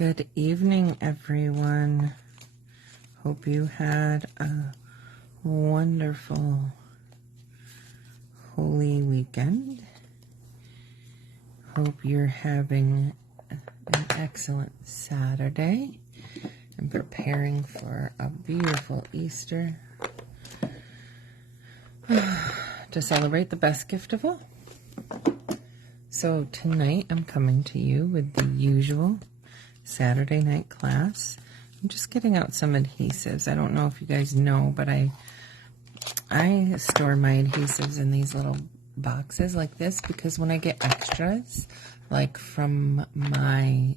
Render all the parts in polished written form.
Good evening, everyone. Hope you had a wonderful Holy Weekend. Hope you're having an excellent Saturday and preparing for a beautiful Easter to celebrate the best gift of all. So tonight I'm coming to you with the usual Saturday night class. I'm just getting out some adhesives. I don't know if you guys know, but I store my adhesives in these little boxes like this because when I get extras, like from my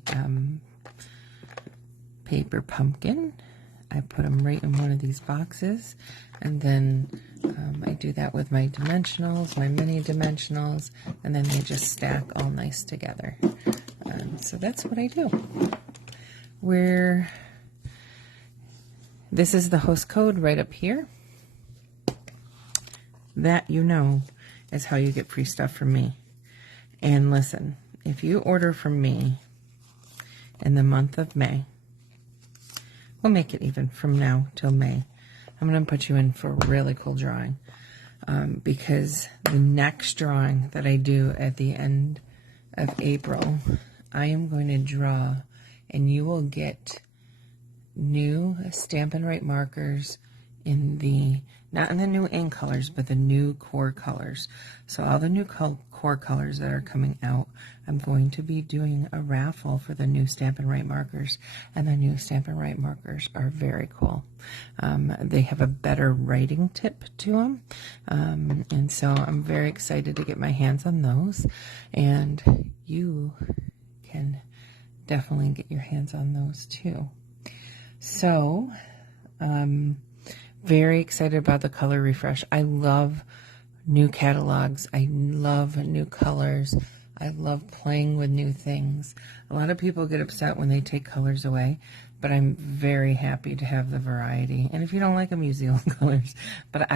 paper pumpkin, I put them right in one of these boxes, and then I do that with my dimensionals, my mini dimensionals, and then they just stack all nice together. So that's what I do. This is the host code right up here. That, you know, is how you get free stuff from me. And listen, if you order from me in the month of May, we'll make it even from now till May. I'm going to put you in for a really cool drawing because the next drawing that I do at the end of April, I am going to draw, and you will get new Stampin' Right markers in the, not in the new ink colors, but the new core colors. So all the new core colors that are coming out, I'm going to be doing a raffle for the new Stampin' Right markers, and the new Stampin' Right markers are very cool. They have a better writing tip to them, and so I'm very excited to get my hands on those, and you can definitely get your hands on those too. So, very excited about the color refresh. I love new catalogs. I love new colors. I love playing with new things. A lot of people get upset when they take colors away, but I'm very happy to have the variety. And if you don't like them, use the old colors. But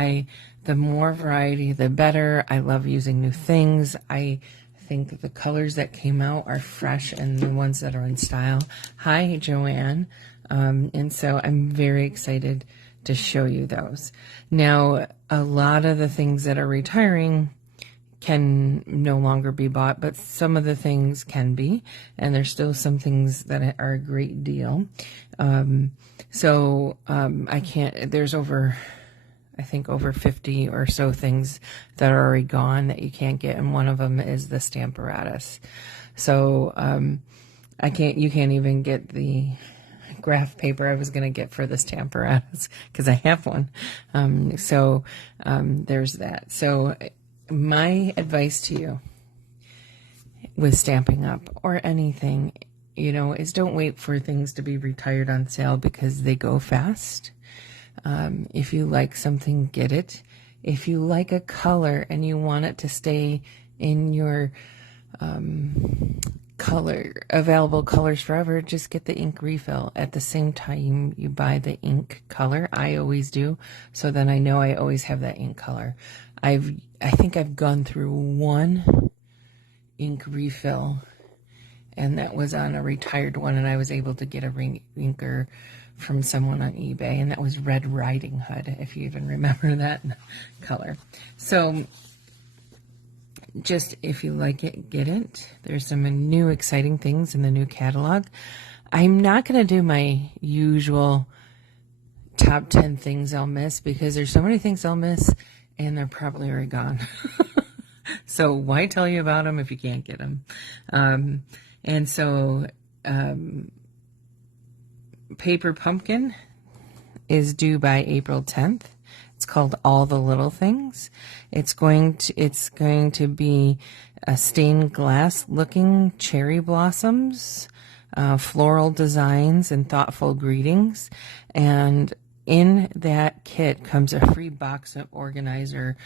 the more variety, the better. I love using new things. I think that the colors that came out are fresh and the ones that are in style. Hi, Joanne. And so I'm very excited to show you those. Now, a lot of the things that are retiring can no longer be bought, but some of the things can be, and there's still some things that are a great deal. I can't, there's I think over 50 or so things that are already gone that you can't get, and one of them is the Stamparatus. So you can't even get the graph paper I was going to get for this Stamparatus because I have one. There's that. So my advice to you with Stampin' Up or anything, is don't wait for things to be retired on sale because they go fast. If you like something, get it. If you like a color and you want it to stay in your available colors forever, just get the ink refill at the same time you buy the ink color. I always do, so then I know I always have that ink color. I think I've gone through one ink refill, and that was on a retired one, and I was able to get a inker from someone on eBay, and that was Red Riding Hood, if you even remember that color. So just if you like it, get it. There's some new exciting things in the new catalog. I'm not going to do my usual top 10 things I'll miss because there's so many things I'll miss and they're probably already gone. So why tell you about them if you can't get them? Paper Pumpkin is due by April 10th. It's called All the Little Things. It's going to be a stained glass looking cherry blossoms, floral designs, and thoughtful greetings. And in that kit comes a free box organizer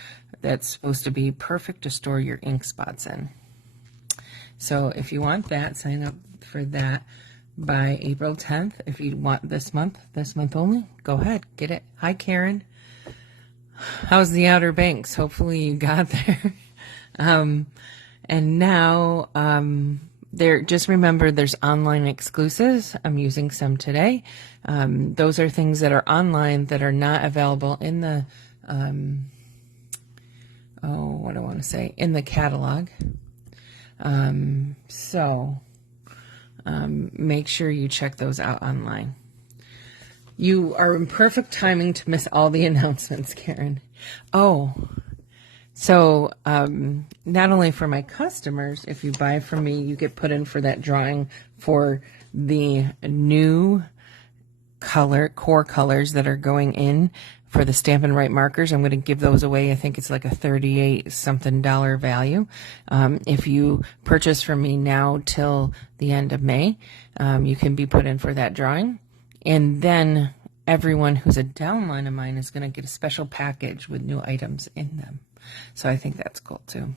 that's supposed to be perfect to store your ink spots in. So if you want that, sign up for that by April 10th. If you want this month only, go ahead, get it. Hi, Karen. How's the Outer Banks? Hopefully you got there. And now just remember there's online exclusives. I'm using some today. Those are things that are online that are not available in the, what do I want to say, in the catalog. Make sure you check those out online. You are in perfect timing to miss all the announcements, Karen. Oh, so not only for my customers, if you buy from me, you get put in for that drawing for the new core colors that are going in for the Stampin' Right markers. I'm going to give those away. I think it's like a $38 something value. If you purchase from me now till the end of May, you can be put in for that drawing. And then everyone who's a downline of mine is going to get a special package with new items in them. So I think that's cool too.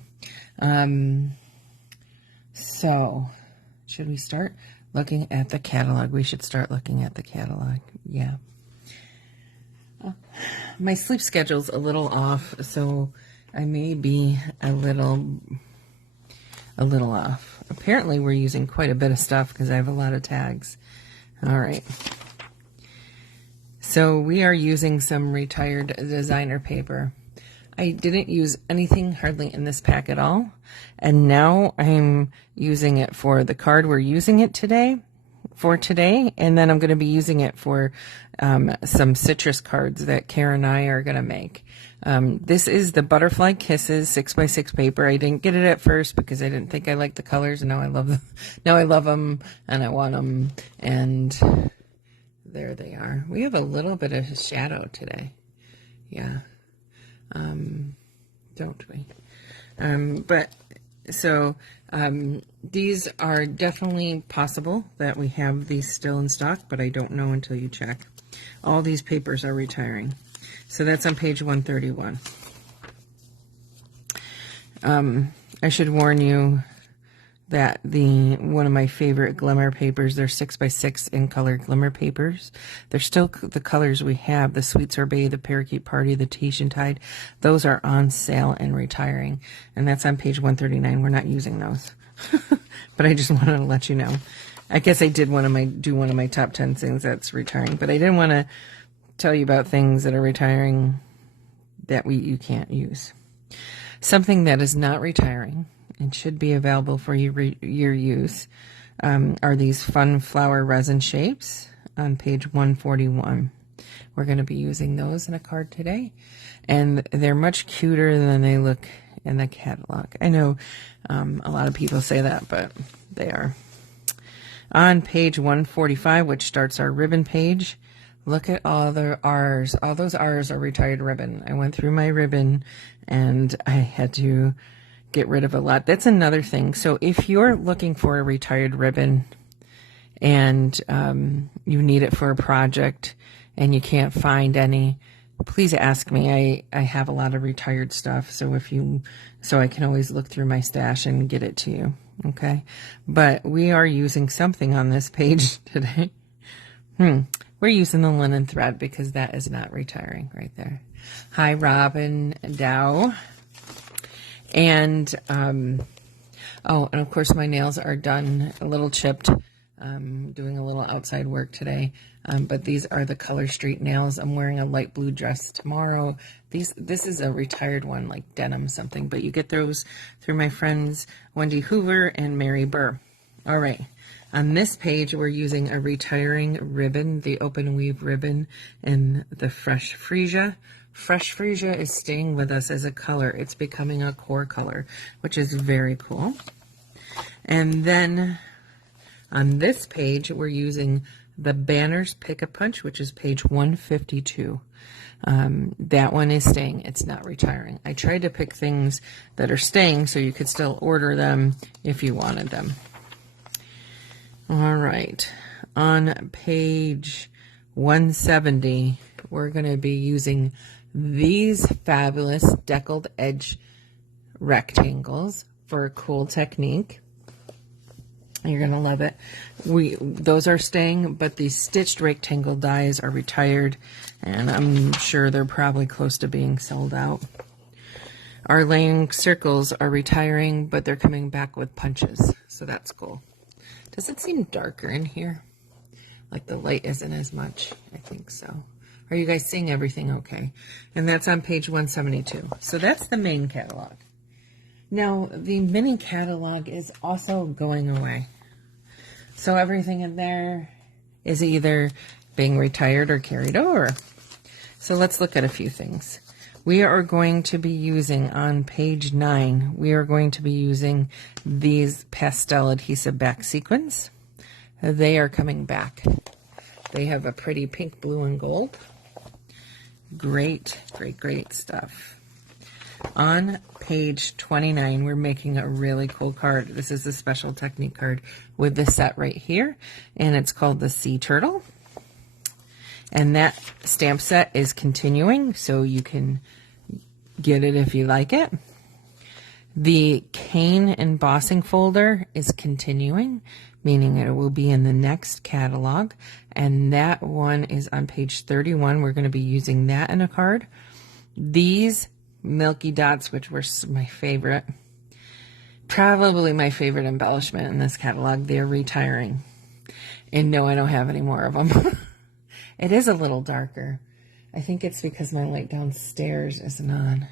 So should we start looking at the catalog? We should start looking at the catalog. Yeah. My sleep schedule's a little off, so I may be a little off. Apparently we're using quite a bit of stuff because I have a lot of tags. All right. So we are using some retired designer paper. I didn't use anything hardly in this pack at all. And now I'm using it for the card we're using it today. And then I'm going to be using it for some citrus cards that Karen and I are going to make. This is the Butterfly Kisses 6x6 paper. I didn't get it at first because I didn't think I liked the colors, and now I love them. Now I love them and I want them, and there they are. We have a little bit of shadow today. Yeah. Don't we? These are definitely possible that we have these still in stock, but I don't know until you check. All these papers are retiring. So that's on page 131. I should warn you that one of my favorite glimmer papers, they're 6x6 in color glimmer papers. They're still the colors we have, the Sweet Sorbet, the Parakeet Party, the Tahitian Tide. Those are on sale and retiring. And that's on page 139. We're not using those. But I just wanted to let you know. I guess I did do one of my top 10 things that's retiring, but I didn't want to tell you about things that are retiring that you can't use. Something that is not retiring and should be available for your use are these fun flower resin shapes on page 141. We're going to be using those in a card today, and they're much cuter than they look in the catalog. I know a lot of people say that, but they are. On page 145, which starts our ribbon page, look at all the R's. All those R's are retired ribbon. I went through my ribbon and I had to get rid of a lot. That's another thing. So if you're looking for a retired ribbon and you need it for a project and you can't find any, please ask me. I have a lot of retired stuff, so I can always look through my stash and get it to you. Okay, but we are using something on this page today. We're using the linen thread because that is not retiring right there. Hi, Robin Dow. And and of course my nails are done, a little chipped. Doing a little outside work today, but these are the Color Street nails. I'm wearing a light blue dress tomorrow. This is a retired one, like denim something, but you get those through my friends Wendy Hoover and Mary Burr. All right, on this page we're using a retiring ribbon, the open weave ribbon in the Fresh Freesia. Fresh Freesia is staying with us as a color. It's becoming a core color, which is very cool. And then on this page, we're using the Banners Pick-a-Punch, which is page 152. That one is staying. It's not retiring. I tried to pick things that are staying so you could still order them if you wanted them. All right. On page 170, we're going to be using these fabulous deckled edge rectangles for a cool technique. You're going to love it. Those are staying, but these stitched rectangle dies are retired, and I'm sure they're probably close to being sold out. Our laying circles are retiring, but they're coming back with punches. So that's cool. Does it seem darker in here? Like the light isn't as much? I think so. Are you guys seeing everything okay? And that's on page 172. So that's the main catalog. Now, the mini catalog is also going away. So everything in there is either being retired or carried over. So let's look at a few things. We are going to be using, on page 9, we are going to be using these pastel adhesive back sequins. They are coming back. They have a pretty pink, blue, and gold. Great, great, great stuff. On page 29, we're making a really cool card. This is a special technique card with this set right here, and it's called the Sea Turtle. And that stamp set is continuing, so you can get it if you like it. The cane embossing folder is continuing, meaning it will be in the next catalog. And that one is on page 31. We're going to be using that in a card. These Milky Dots, which were my favorite, probably my favorite embellishment in this catalog, they're retiring. And no, I don't have any more of them. It is a little darker. I think it's because my light downstairs isn't on.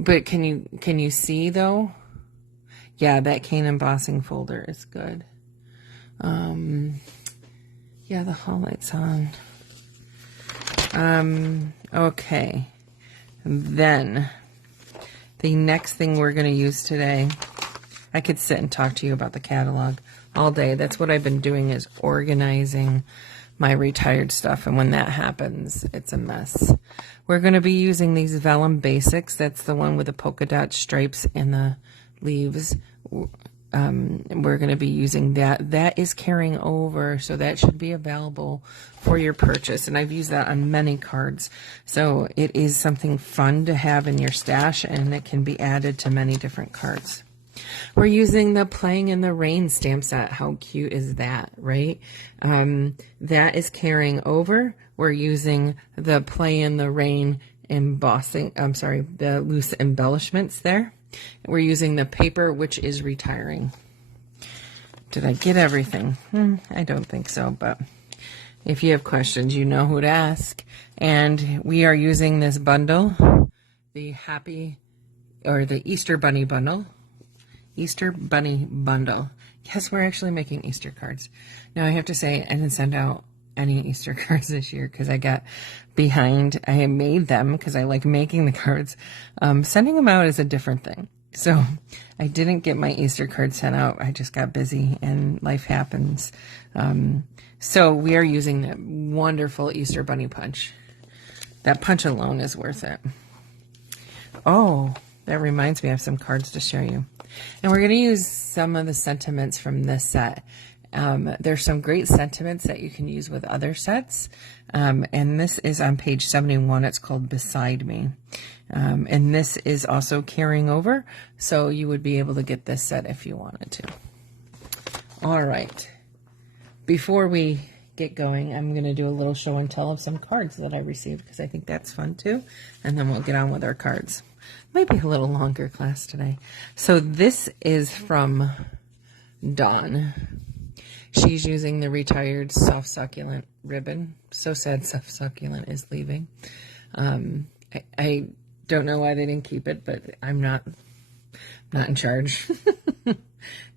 But can you see though? Yeah, that cane embossing folder is good. Yeah, the hall light's on. Okay. Then the next thing we're going to use today, I could sit and talk to you about the catalog all day. That's what I've been doing, is organizing my retired stuff, and when that happens, it's a mess. We're going to be using these Vellum Basics. That's the one with the polka dot stripes and the leaves. We're going to be using that. That is carrying over, so that should be available for your purchase, and I've used that on many cards. So it is something fun to have in your stash, and it can be added to many different cards. We're using the Playing in the Rain stamp set. How cute is that, right? That is carrying over. We're using the Play in the Rain embossing, the loose embellishments there. We're using the paper, which is retiring. Did I get everything? I don't think so, but if you have questions, you know who to ask. And we are using this bundle, the Easter Bunny bundle. Easter Bunny bundle. Yes, we're actually making Easter cards. Now, I have to say, I didn't send out any Easter cards this year because I got behind. I had made them because I like making the cards. Sending them out is a different thing. So I didn't get my Easter cards sent out. I just got busy and life happens. So we are using that wonderful Easter Bunny punch. That punch alone is worth it. Oh, that reminds me, I have some cards to show you. And we're going to use some of the sentiments from this set. There's some great sentiments that you can use with other sets. And this is on page 71. It's called Beside Me. And this is also carrying over. So you would be able to get this set if you wanted to. All right. Before we get going, I'm going to do a little show and tell of some cards that I received, because I think that's fun too. And then we'll get on with our cards. Might be a little longer class today. So this is from Dawn. She's using the retired Soft Succulent ribbon. So sad Soft Succulent is leaving. I don't know why they didn't keep it, but I'm not in charge.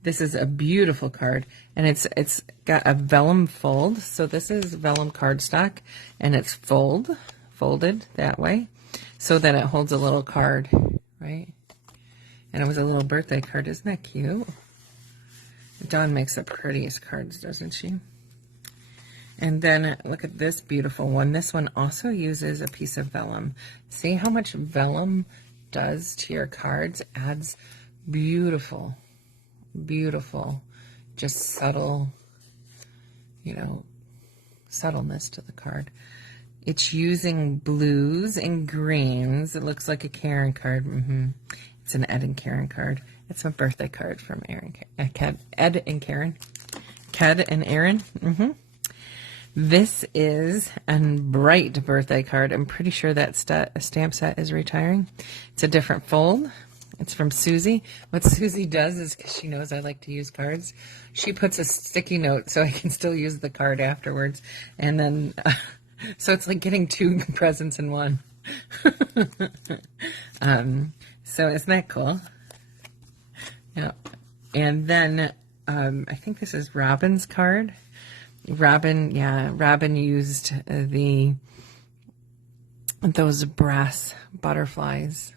This is a beautiful card, and it's got a vellum fold. So this is vellum cardstock, and it's folded that way, so that it holds a little card, right? And it was a little birthday card. Isn't that cute? Dawn makes the prettiest cards, doesn't she? And then look at this beautiful one. This one also uses a piece of vellum. See how much vellum does to your cards? Adds beautiful, just subtle, subtleness to the card. It's using blues and greens. It looks like a Karen card. It's an Ed and Karen card. It's a birthday card from Ed and Karen. Ked and Aaron. This is a bright birthday card. I'm pretty sure that stamp set is retiring. It's a different fold. It's from Susie. What Susie does is, because she knows I like to use cards, she puts a sticky note so I can still use the card afterwards. And then, so it's like getting 2 presents in one. So isn't that cool? Yeah. And then, I think this is Robin's card. Robin used those brass butterflies.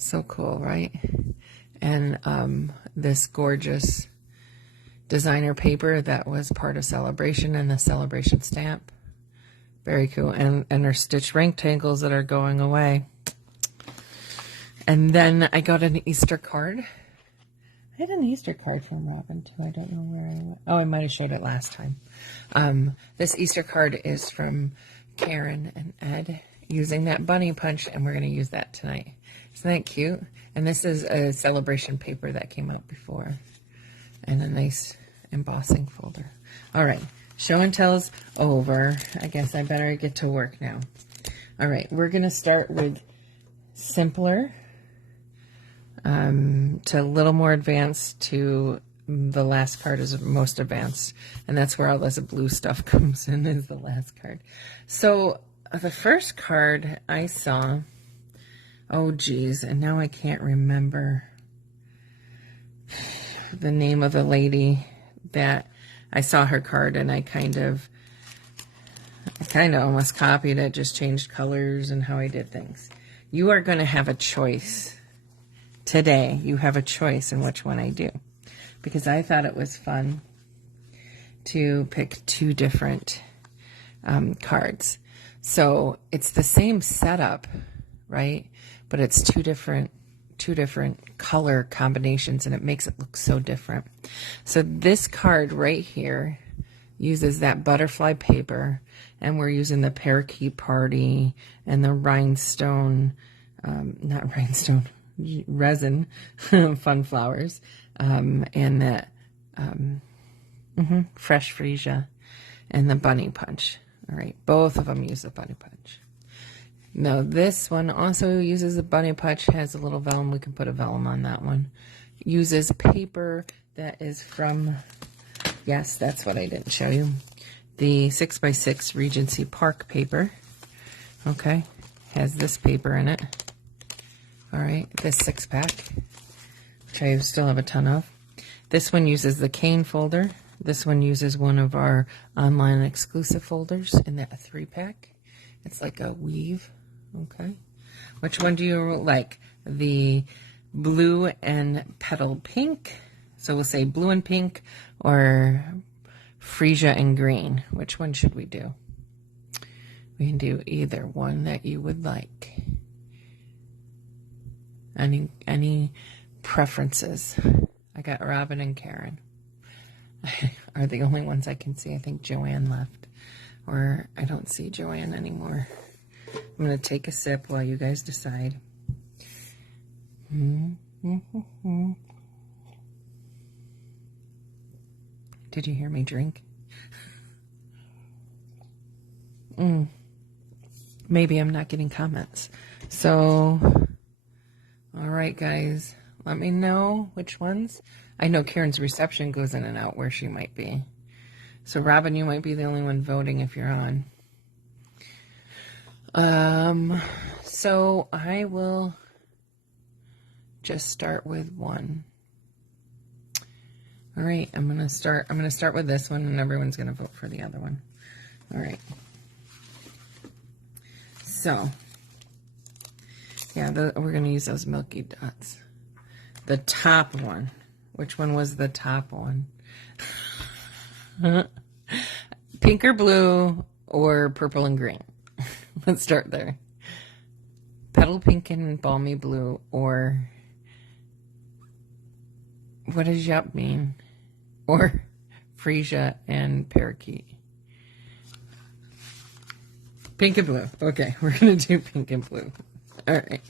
So cool, right? And this gorgeous designer paper that was part of Celebration and the Celebration stamp. Very cool. And her stitch rectangles that are going away. And then I got an Easter card. I had an Easter card from Robin too. I don't know where I went. Oh, I might have showed it last time. This Easter card is from Karen and Ed using that bunny punch, and we're going to use that tonight. Isn't that cute? And this is a Celebration paper that came out before. And a nice embossing folder. All right. Show and tell's over. I guess I better get to work now. All right. We're going to start with simpler to a little more advanced to the last card is most advanced. And that's where all this blue stuff comes in, is the last card. So the first card I saw... Oh, geez, and now I can't remember the name of the lady that I saw her card, and I kind of almost copied it, just changed colors and how I did things. You are going to have a choice today. You have a choice in which one I do, because I thought it was fun to pick 2 different cards. So it's the same setup, right? But it's two different color combinations, and it makes it look so different. So this card right here uses that butterfly paper, and we're using the parakeet party and the rhinestone, not rhinestone, resin, fun flowers, and that fresh freesia and the bunny punch. All right, both of them use the bunny punch. Now, this one also uses a bunny punch, has a little vellum. We can put a vellum on that one. Uses paper that is from, yes, that's what I didn't show you, the 6x6 Regency Park paper. Okay, has this paper in it. All right, this 6-pack, which I still have a ton of. This one uses the cane folder. This one uses one of our online exclusive folders in that 3-pack. It's like a weave. Okay. Which one do you like? The blue and petal pink. So we'll say blue and pink, or freesia and green. Which one should we do? We can do either one that you would like. Any preferences? I got Robin and Karen. Are the only ones I can see. I think Joanne left. Or I don't see Joanne anymore. I'm going to take a sip while you guys decide. Did you hear me drink? Maybe I'm not getting comments. So, all right, guys. Let me know which ones. I know Karen's reception goes in and out where she might be. So, Robin, you might be the only one voting if you're on. So I will just start with one. All right, I'm going to start with this one, and everyone's going to vote for the other one. All right. So, yeah, we're going to use those milky dots. The top one. Which one was the top one? Pink or blue or purple and green? Let's start there. Petal pink and balmy blue, or what does yup mean? Or freesia and parakeet. Pink and blue. Okay, we're going to do pink and blue. All right.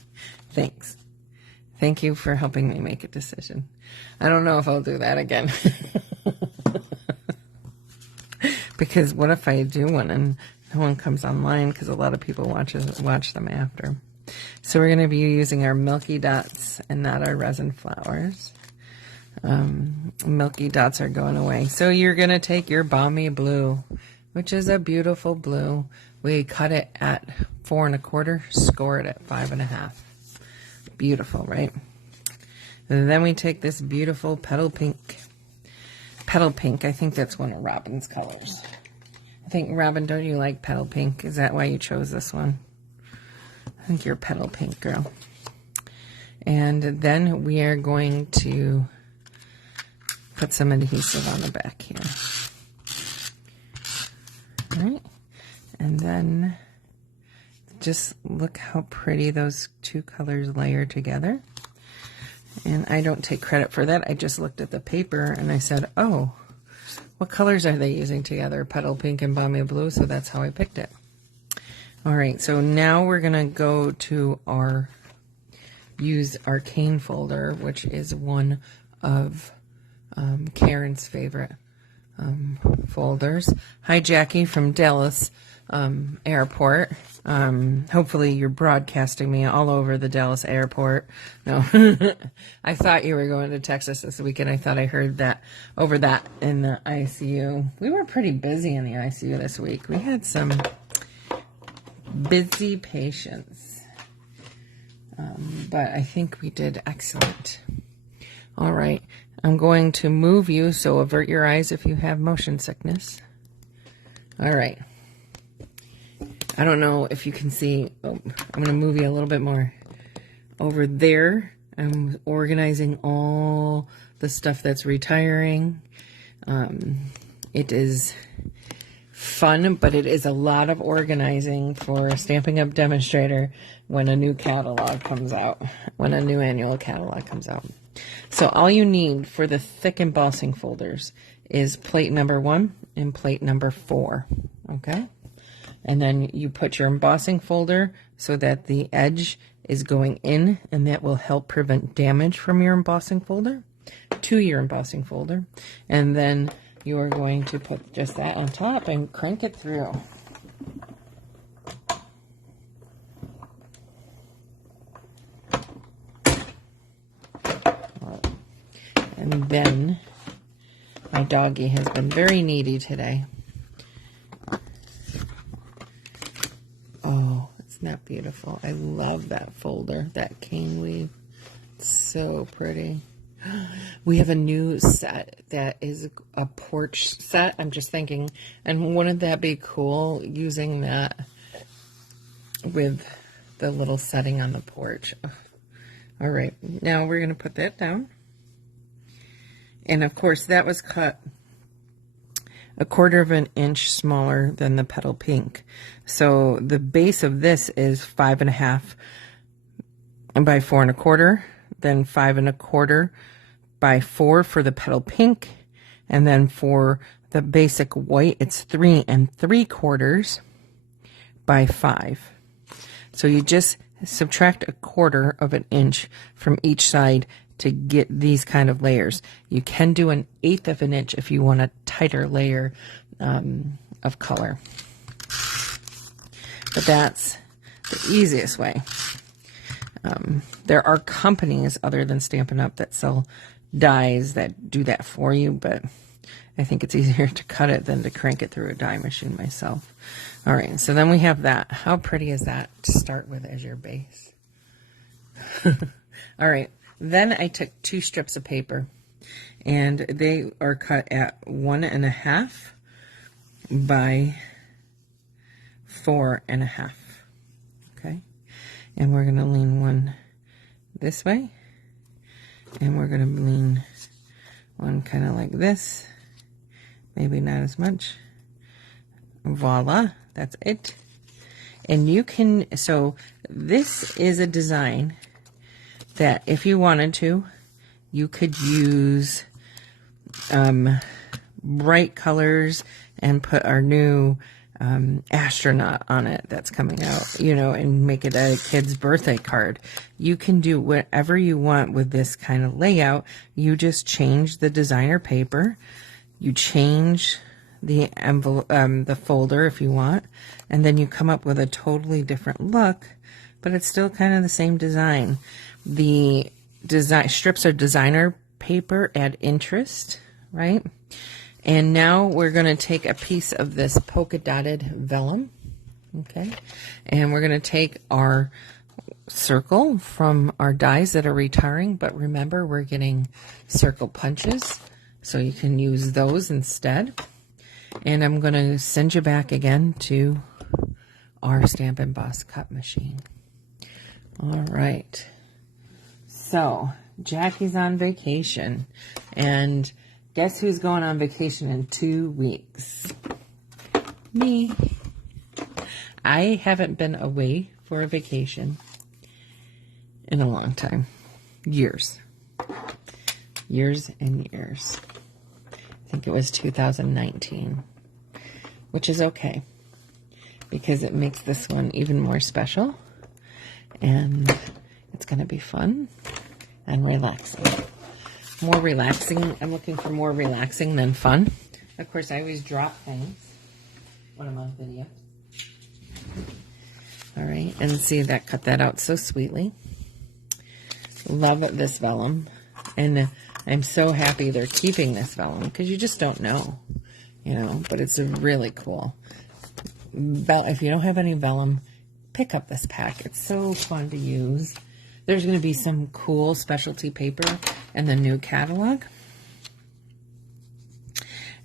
Thanks. Thank you for helping me make a decision. I don't know if I'll do that again. Because what if I do one and no one comes online, because a lot of people watch them after. So we're going to be using our Milky Dots and not our resin flowers. Milky Dots are going away. So you're going to take your Balmy Blue, which is a beautiful blue. We cut it at 4 1/4, score it at 5 1/2. Beautiful, right? And then we take this beautiful Petal Pink. Petal Pink, I think that's one of Robin's colors. I think, Robin, don't you like Petal Pink? Is that why you chose this one? I think you're a Petal Pink girl. And then we are going to put some adhesive on the back here. All right. And then just look how pretty those two colors layer together. And I don't take credit for that. I just looked at the paper and I said, oh, what colors are they using together? Petal Pink and Balmy Blue, so that's how I picked it. All right, so now we're going to go to our Use Arcane folder, which is one of Karen's favorite folders. Hi, Jackie from Dallas Airport. Hopefully you're broadcasting me all over the Dallas airport. No, I thought you were going to Texas this weekend. I thought I heard that over that in the ICU. We were pretty busy in the ICU this week. We had some busy patients, but I think we did excellent. All right, I'm going to move you, so avert your eyes if you have motion sickness. All right. I don't know if you can see. Oh, I'm going to move you a little bit more. Over there, I'm organizing all the stuff that's retiring. It is fun, but it is a lot of organizing for Stampin' Up! Demonstrator when a new catalog comes out, when a new annual catalog comes out. So all you need for the thick embossing folders is plate number 1 and plate number 4, okay? And then you put your embossing folder so that the edge is going in, and that will help prevent damage from your embossing folder to your embossing folder. And then you are going to put just that on top and crank it through. And then my doggy has been very needy today. Oh, it's not beautiful. I love that folder, that cane weave. It's so pretty. We have a new set that is a porch set. I'm just thinking, and wouldn't that be cool using that with the little setting on the porch? All right, now we're going to put that down. And of course, that was cut 1/4 inch smaller than the Petal Pink. So the base of this is 5 1/2 by 4 1/4, then 5 1/4 by 4 for the Petal Pink, and then for the basic white, it's 3 3/4 by 5. So you just subtract 1/4 inch from each side to get these kind of layers. You can do 1/8 inch if you want a tighter layer of color. But that's the easiest way. There are companies other than Stampin' Up! That sell dies that do that for you, but I think it's easier to cut it than to crank it through a die machine myself. All right, so then we have that. How pretty is that to start with as your base? All right. Then I took 2 strips of paper, and they are cut at 1 1/2 by 4 1/2. Okay, and we're going to lean one this way, and we're going to lean one kind of like this, maybe not as much. Voila, that's it. And you can, so this is a design that if you wanted to, you could use bright colors and put our new astronaut on it that's coming out, you know, and make it a kid's birthday card. You can do whatever you want with this kind of layout. You just change the designer paper, you change the envelope, the folder if you want, and then you come up with a totally different look but it's still kind of the same design. The design strips are designer paper, add interest, right? And now we're going to take a piece of this polka dotted vellum, okay? And we're going to take our circle from our dies that are retiring, but remember we're getting circle punches, so you can use those instead. And I'm going to send you back again to our Stampin' Boss cut machine. All right. So Jackie's on vacation, and guess who's going on vacation in 2 weeks? Me. I haven't been away for a vacation in a long time. Years. Years and years. I think it was 2019, which is okay because it makes this one even more special, and it's going to be fun and relaxing. More relaxing. I'm looking for more relaxing than fun. Of course, I always drop things when I'm on video. All right, and see, that cut that out so sweetly. Love this vellum, and I'm so happy they're keeping this vellum because you just don't know, you know, but it's really cool. If you don't have any vellum, pick up this pack. It's so fun to use. There's going to be some cool specialty paper in the new catalog.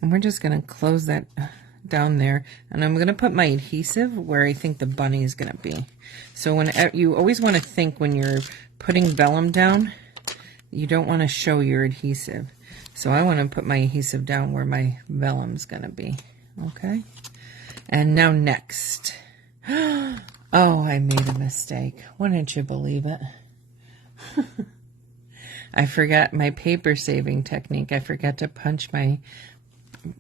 And we're just going to close that down there. And I'm going to put my adhesive where I think the bunny is going to be. So when you always want to think when you're putting vellum down, you don't want to show your adhesive. So I want to put my adhesive down where my vellum's going to be. Okay? And now next. Oh, I made a mistake. Wouldn't you believe it? I forgot my paper saving technique. I forgot to punch my,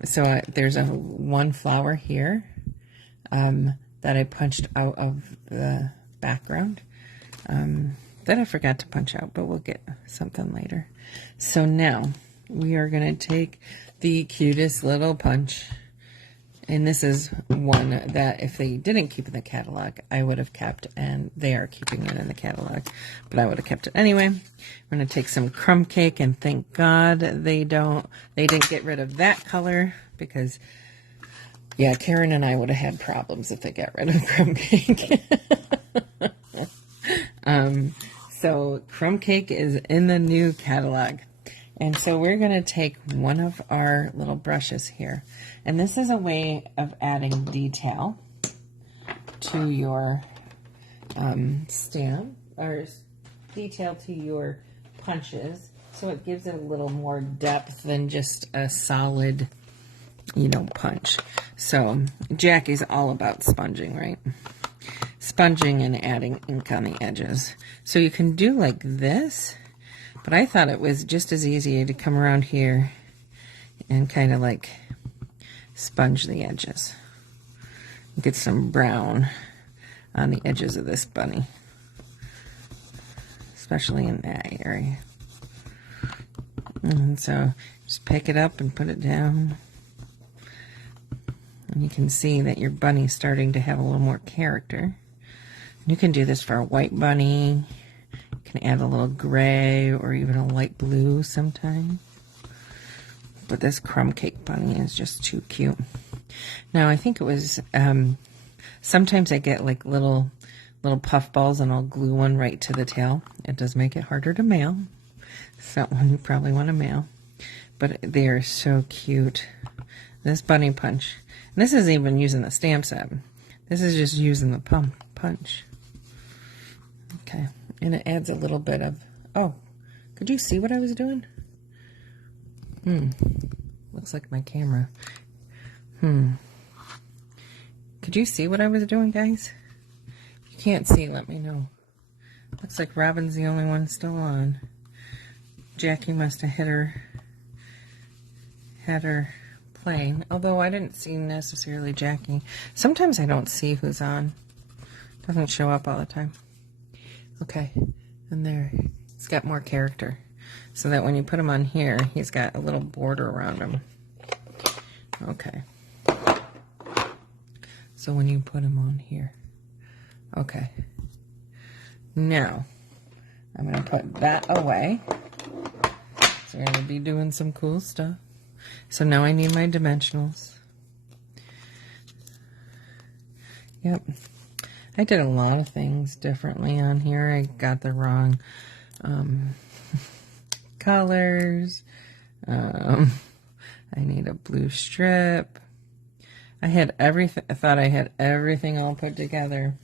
so there's one flower here that I punched out of the background that I forgot to punch out, but we'll get something later. So now we are going to take the cutest little punch. And this is one that if they didn't keep in the catalog, I would have kept, and they are keeping it in the catalog, but I would have kept it anyway. We're going to take some crumb cake, and thank God they didn't get rid of that color, because yeah, Karen and I would have had problems if they got rid of crumb cake. So crumb cake is in the new catalog. And so we're going to take one of our little brushes here. And this is a way of adding detail to your stamp, or detail to your punches. So it gives it a little more depth than just a solid, you know, punch. So Jackie's all about sponging, right? Sponging and adding ink on the edges. So you can do like this. But I thought it was just as easy to come around here and kind of like sponge the edges. Get some brown on the edges of this bunny, especially in that area. And so just pick it up and put it down. And you can see that your bunny's starting to have a little more character. You can do this for a white bunny. Can add a little gray or even a light blue sometime. But this crumb cake bunny is just too cute. Now I think it was, sometimes I get like little puff balls and I'll glue one right to the tail. It does make it harder to mail. So that one you probably want to mail. But they are so cute. This bunny punch. And this isn't even using the stamp set. This is just using the punch. Okay. And it adds a little bit of, oh, could you see what I was doing? Looks like my camera. Could you see what I was doing, guys? If you can't see, let me know. Looks like Robin's the only one still on. Jackie must have had her playing, although I didn't see necessarily Jackie. Sometimes I don't see who's on. Doesn't show up all the time. Okay, and there, it's got more character, so that when you put him on here, he's got a little border around him. Okay, so when you put him on here, okay, Now, I'm going to put that away. So we're going to be doing some cool stuff. So now I need my dimensionals. Yep. I did a lot of things differently on here. I got the wrong colors. I need a blue strip. I had everything. I thought I had everything all put together.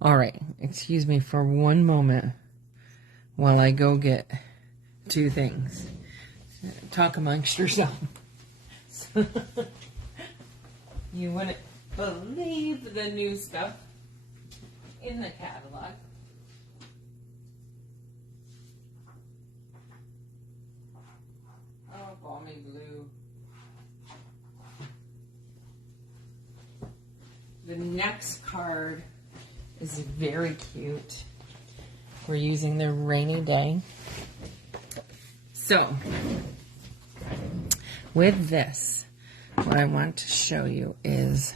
All right. Excuse me for one moment while I go get two things. Talk amongst yourselves. You wouldn't believe the new stuff in the catalog. Oh, balmy blue. The next card is very cute. We're using the rainy day. So, with this, what I want to show you is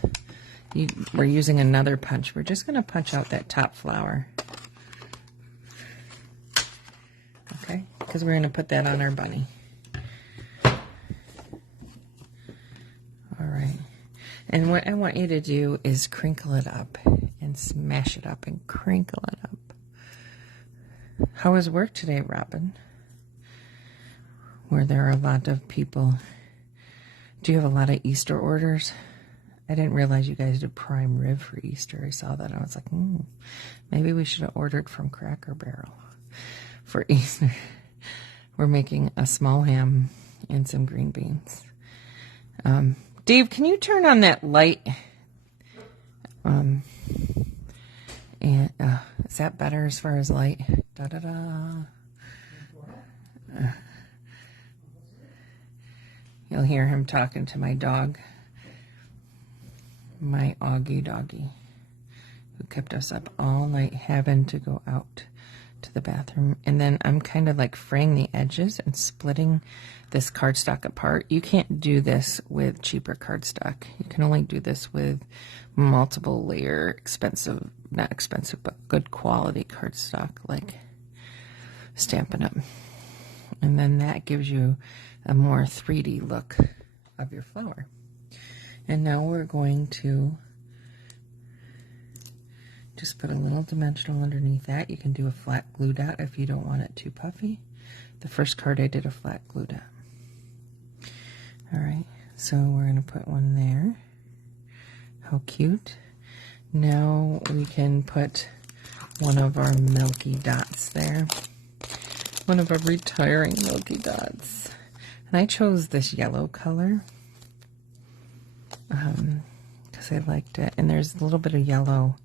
we're using another punch. We're just going to punch out that top flower. Okay? Because we're going to put that on our bunny. Alright. And what I want you to do is crinkle it up and smash it up and crinkle it up. How was work today, Robin? Were there a lot of people? Do you have a lot of Easter orders? I didn't realize you guys did prime rib for Easter. I saw that. I was like, maybe we should have ordered from Cracker Barrel for Easter. We're making a small ham and some green beans. Dave, can you turn on that light? And is that better as far as light? You'll hear him talking to my dog, my Augie doggy, who kept us up all night having to go out to the bathroom. And then I'm kind of like fraying the edges and splitting this cardstock apart. You can't do this with cheaper cardstock. You can only do this with multiple layer, expensive, not expensive, but good quality cardstock like Stampin' Up. And then that gives you a more 3D look of your flower. And now we're going to just put a little dimensional underneath that. You can do a flat glue dot if you don't want it too puffy. The first card I did a flat glue dot. Alright, so we're going to put one there. How cute. Now we can put one of our milky dots there. One of our retiring milky dots. And I chose this yellow color because I liked it. And there's a little bit of yellow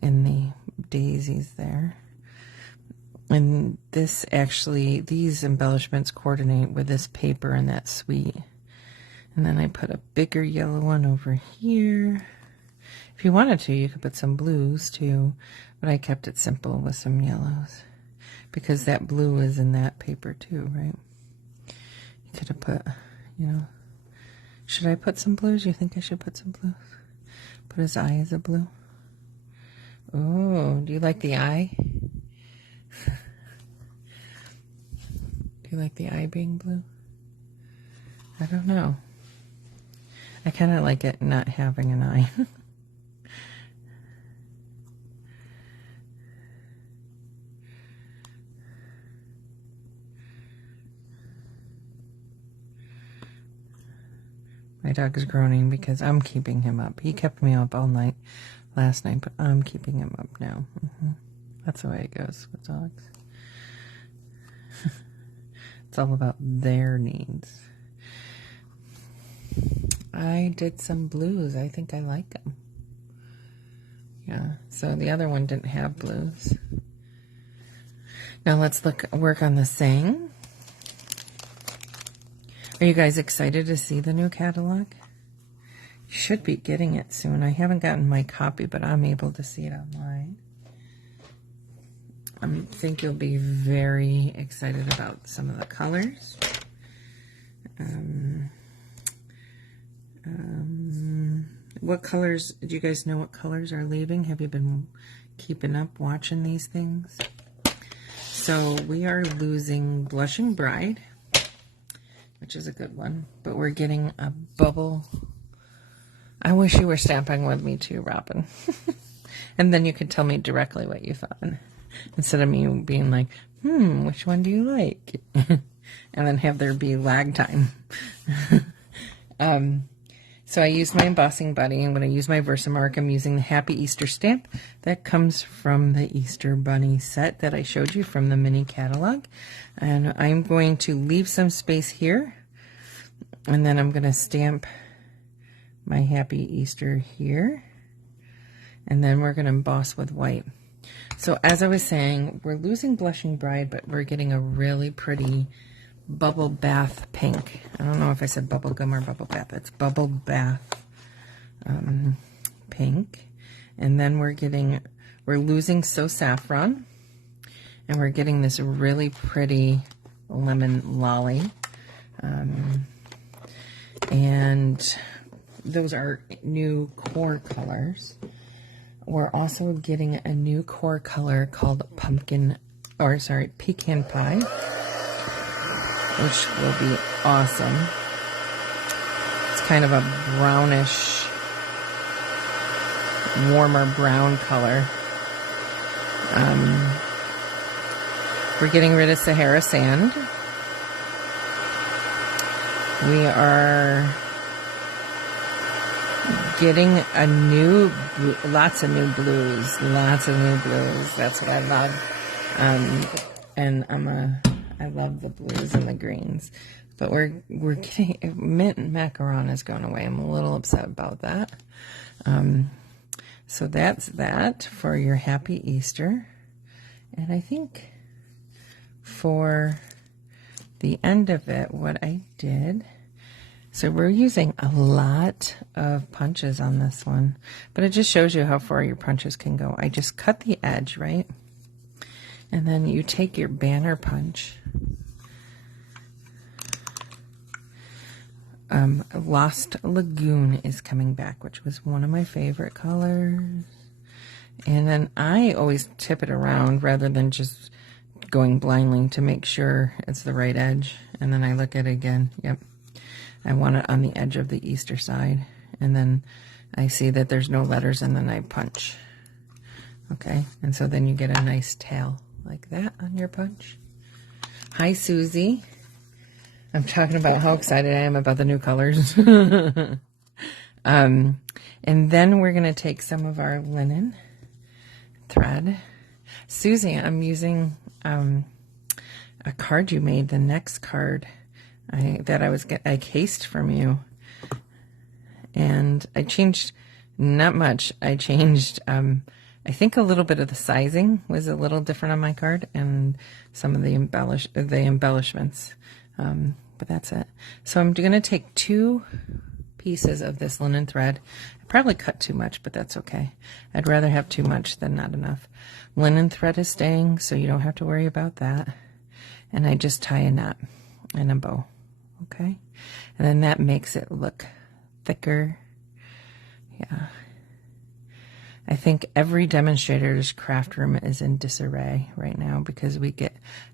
in the daisies there. And this actually, these embellishments coordinate with this paper and that sweet. And then I put a bigger yellow one over here. If you wanted to, you could put some blues too, but I kept it simple with some yellows because that blue is in that paper too, right? You could have put, you know, should I put some blues? You think I should put some blues? Put his eye as a blue. Oh, do you like the eye? Do you like the eye being blue? I don't know. I kind of like it not having an eye. My dog is groaning because I'm keeping him up. He kept me up all night last night, but I'm keeping him up now. That's the way it goes with dogs. It's all about their needs. I did some blues. I think I like them. Yeah, so the other one didn't have blues. Now let's work on the saying. Are you guys excited to see the new catalog? You should be getting it soon. I haven't gotten my copy, but I'm able to see it online. I think you'll be very excited about some of the colors. What colors, do you guys know what colors are leaving? Have you been keeping up watching these things. So we are losing Blushing Bride, which is a good one, but we're getting a bubble. I wish you were stamping with me too, Robin. And then you could tell me directly what you thought, instead of me being like, which one do you like? And then have there be lag time. So I used my embossing buddy. I'm going to use my Versamark. I'm using the Happy Easter stamp that comes from the Easter Bunny set that I showed you from the mini catalog. And I'm going to leave some space here. And then I'm going to stamp my Happy Easter here. And then we're going to emboss with white. So as I was saying, we're losing Blushing Bride, but we're getting a really pretty bubble bath pink. I don't know if I said bubble gum or bubble bath. It's bubble bath pink. And then we're losing So Saffron, and we're getting this really pretty lemon lolly. And those are new core colors. We're also getting a new core color called pecan pie, which will be awesome. It's kind of a brownish, warmer brown color. We're getting rid of Sahara Sand. We are getting lots of new blues. That's what I love. And I love the blues and the greens. But we're getting, mint macaron has gone away. I'm a little upset about that. So that's that for your Happy Easter. And I think for the end of it, what I did, so we're using a lot of punches on this one, but it just shows you how far your punches can go. I just cut the edge, right? And then you take your banner punch. Lost Lagoon is coming back, which was one of my favorite colors. And then I always tip it around rather than just going blindly to make sure it's the right edge. And then I look at it again. Yep. I want it on the edge of the Easter side. And then I see that there's no letters, and then I punch. Okay. And so then you get a nice tail like that on your punch. Hi, Susie. I'm talking about how excited I am about the new colors. And then we're going to take some of our linen thread. Susie, I'm using a card you made, the next card I cased from you. And I changed, not much. I changed, I think a little bit of the sizing was a little different on my card, and some of the embellishments. But that's it. So I'm going to take 2 pieces of this linen thread. I probably cut too much, but that's okay. I'd rather have too much than not enough. Linen thread is staying, so you don't have to worry about that. And I just tie a knot and a bow. Okay? And then that makes it look thicker. Yeah. I think every demonstrator's craft room is in disarray right now because we get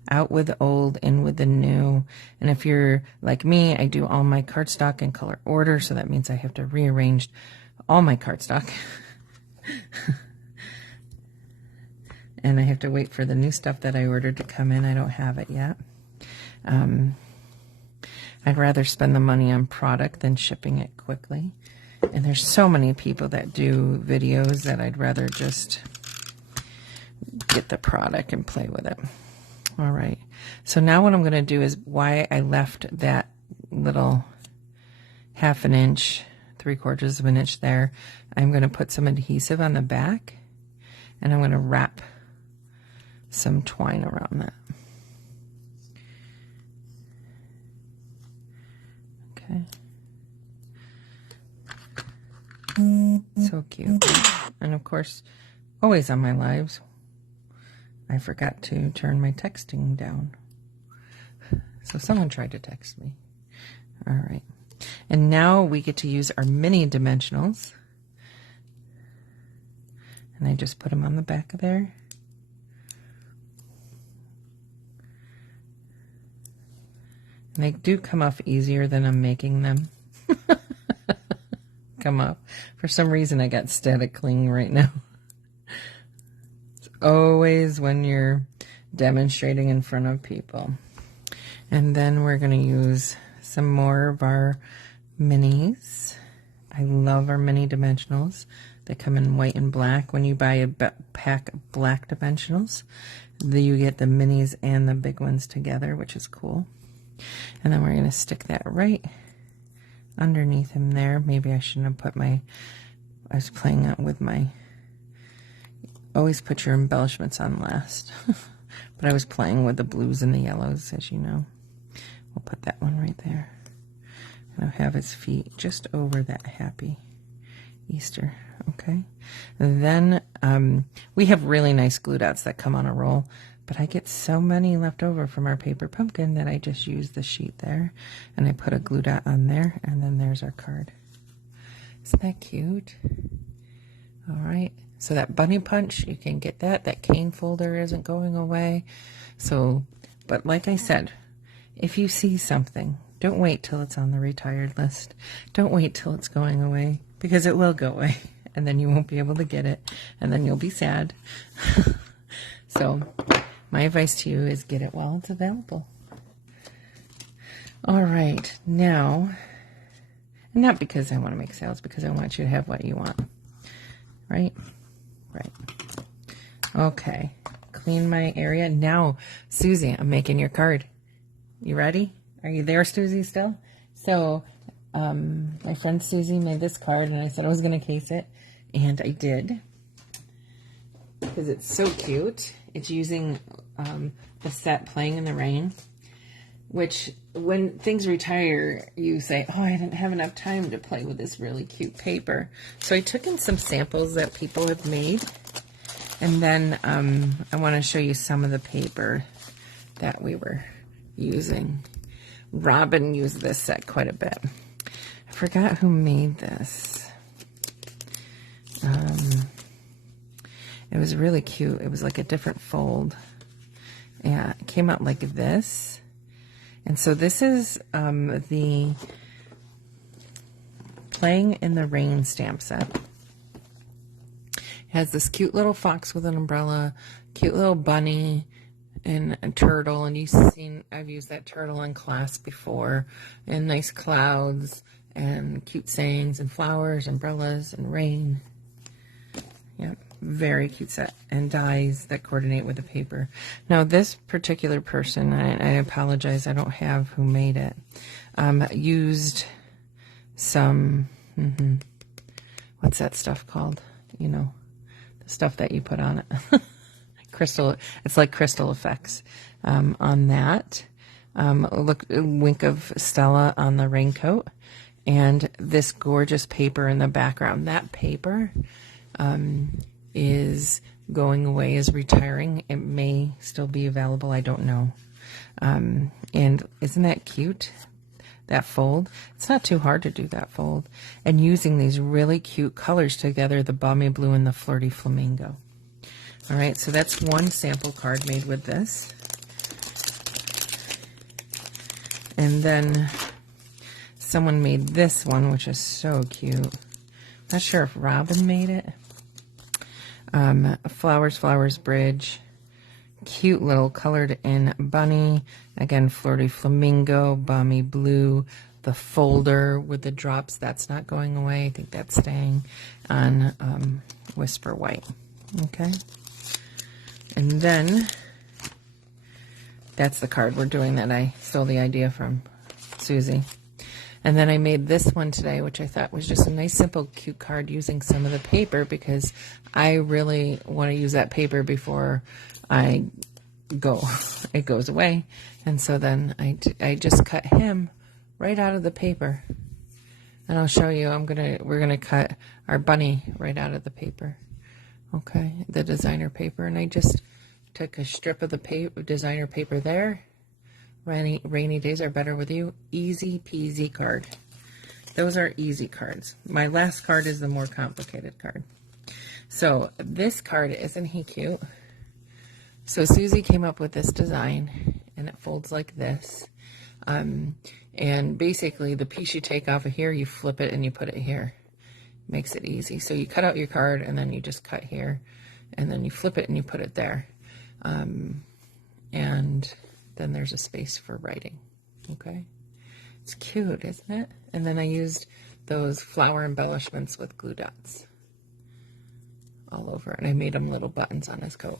out with the old, in with the new. And if you're like me, I do all my cardstock in color order, so that means I have to rearrange all my cardstock. And I have to wait for the new stuff that I ordered to come in. I don't have it yet. I'd rather spend the money on product than shipping it quickly. And there's so many people that do videos that I'd rather just get the product and play with it. All right. So now what I'm going to do is why I left that little 1/2 inch, 3/4 of an inch there. I'm going to put some adhesive on the back, and I'm going to wrap some twine around that. Okay. So cute. And of course, always on my lives, I forgot to turn my texting down. So someone tried to text me. All right. And now we get to use our mini dimensionals. And I just put them on the back of there. And they do come off easier than I'm making them. Come off. For some reason I got static cling right now. It's always when you're demonstrating in front of people. And then we're going to use some more of our minis. I love our mini dimensionals. They come in white and black. When you buy a pack of black dimensionals, you get the minis and the big ones together, which is cool. And then we're going to stick that right underneath him there. Maybe I shouldn't have put I was playing with my, always put your embellishments on last. But I was playing with the blues and the yellows, as you know. We'll put that one right there. And I'll have his feet just over that happy Easter, okay? And then we have really nice glue dots that come on a roll, but I get so many left over from our paper pumpkin that I just use the sheet there, and I put a glue dot on there, and then there's our card. Isn't that cute? All right, so that bunny punch, you can get that. That cane folder isn't going away. So, but like I said, if you see something, don't wait till it's on the retired list. Don't wait till it's going away, because it will go away, and then you won't be able to get it, and then you'll be sad. So my advice to you is get it while it's available. All right, now, not because I want to make sales, because I want you to have what you want. Right? Right. Okay. Clean my area. Now, Susie, I'm making your card. You ready? Are you there, Susie, still? So, my friend Susie made this card, and I said I was going to case it, and I did. Because it's so cute. It's using the set Playing in the Rain, which when things retire, you say, oh, I didn't have enough time to play with this really cute paper. So I took in some samples that people have made, and then I want to show you some of the paper that we were using. Robin used this set quite a bit. I forgot who made this. It was really cute. It was like a different fold. Yeah, it came out like this. And so this is the Playing in the Rain stamp set. It has this cute little fox with an umbrella, cute little bunny, and a turtle. And I've used that turtle in class before. And nice clouds, and cute sayings, and flowers, umbrellas, and rain. Yep. Very cute set, and dies that coordinate with the paper. Now this particular person, I apologize, I don't have who made it, used some, what's that stuff called? You know, the stuff that you put on it. Crystal, it's like crystal effects on that. Look, wink of Stella on the raincoat, and this gorgeous paper in the background. That paper is going away, is retiring. It may still be available, I don't know. And isn't that cute? That fold. It's not too hard to do that fold. And using these really cute colors together, the balmy blue and the flirty flamingo. All right, so that's one sample card made with this. And then someone made this one, which is so cute. Not sure if Robin made it. Flowers, Flowers Bridge. Cute little colored in bunny. Again, flirty flamingo, balmy blue. The folder with the drops, that's not going away. I think that's staying on Whisper White. Okay. And then that's the card we're doing that I stole the idea from Susie. And then I made this one today, which I thought was just a nice, simple, cute card using some of the paper, because I really want to use that paper before I go. It goes away. And so then I just cut him right out of the paper. And I'll show you, we're gonna cut our bunny right out of the paper. Okay, the designer paper. And I just took a strip of the designer paper there. Rainy days are better with you. Easy peasy card. Those are easy cards. My last card is the more complicated card. So this card, isn't he cute? So Susie came up with this design, and it folds like this. And basically the piece you take off of here, you flip it and you put it here. Makes it easy. So you cut out your card and then you just cut here, and then you flip it and you put it there. And then there's a space for writing. Okay. It's cute, isn't it? And then I used those flower embellishments with glue dots all over, and I made them little buttons on his coat.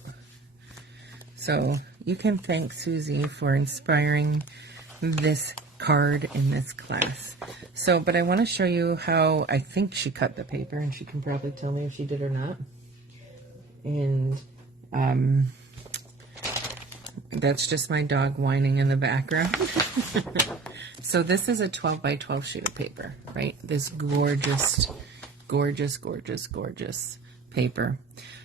So you can thank Susie for inspiring this card in this class. So, but I want to show you how I think she cut the paper, and she can probably tell me if she did or not. And that's just my dog whining in the background. So this is a 12 by 12 sheet of paper, right? This gorgeous, gorgeous, gorgeous, gorgeous paper.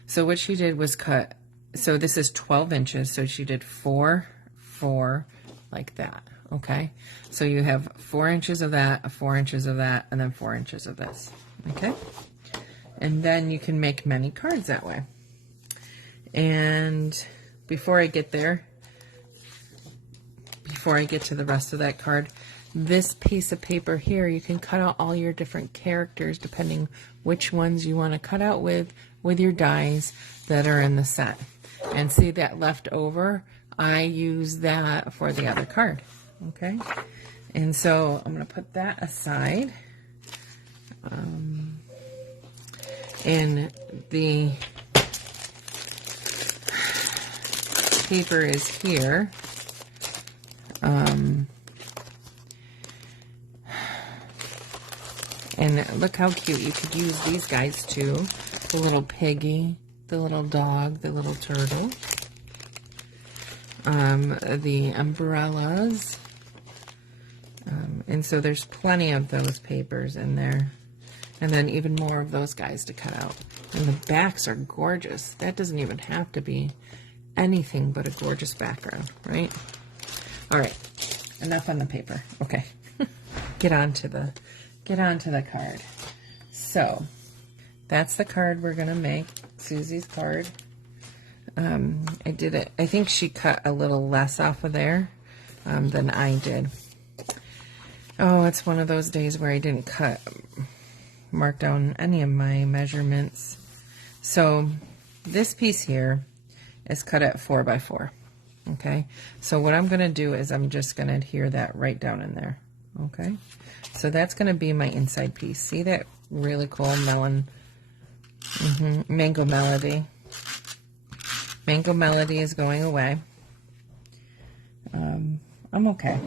So what she did was cut, so this is 12 inches, so she did 4, 4, like that, okay? So you have 4 inches of that, 4 inches of that, and then 4 inches of this, okay? And then you can make many cards that way. And before I get there, before I get to the rest of that card, this piece of paper here, you can cut out all your different characters depending which ones you want to cut out with your dies that are in the set. And see that left over, I use that for the other card, okay? And so I'm going to put that aside. And the paper is here. And look how cute. You could use these guys too. The little piggy, the little dog, the little turtle. The umbrellas. And so there's plenty of those papers in there. And then even more of those guys to cut out. And the backs are gorgeous. That doesn't even have to be anything but a gorgeous background, right? All right, enough on the paper. Okay, get on to the card. So that's the card we're gonna make. Susie's card. I did it. I think she cut a little less off of there than I did. Oh, it's one of those days where I didn't mark down any of my measurements. So this piece here is cut at 4 by 4. Okay, so what I'm going to do is I'm just going to adhere that right down in there. Okay, so that's going to be my inside piece. See that really cool melon, Mango Melody. Mango Melody is going away. I'm okay.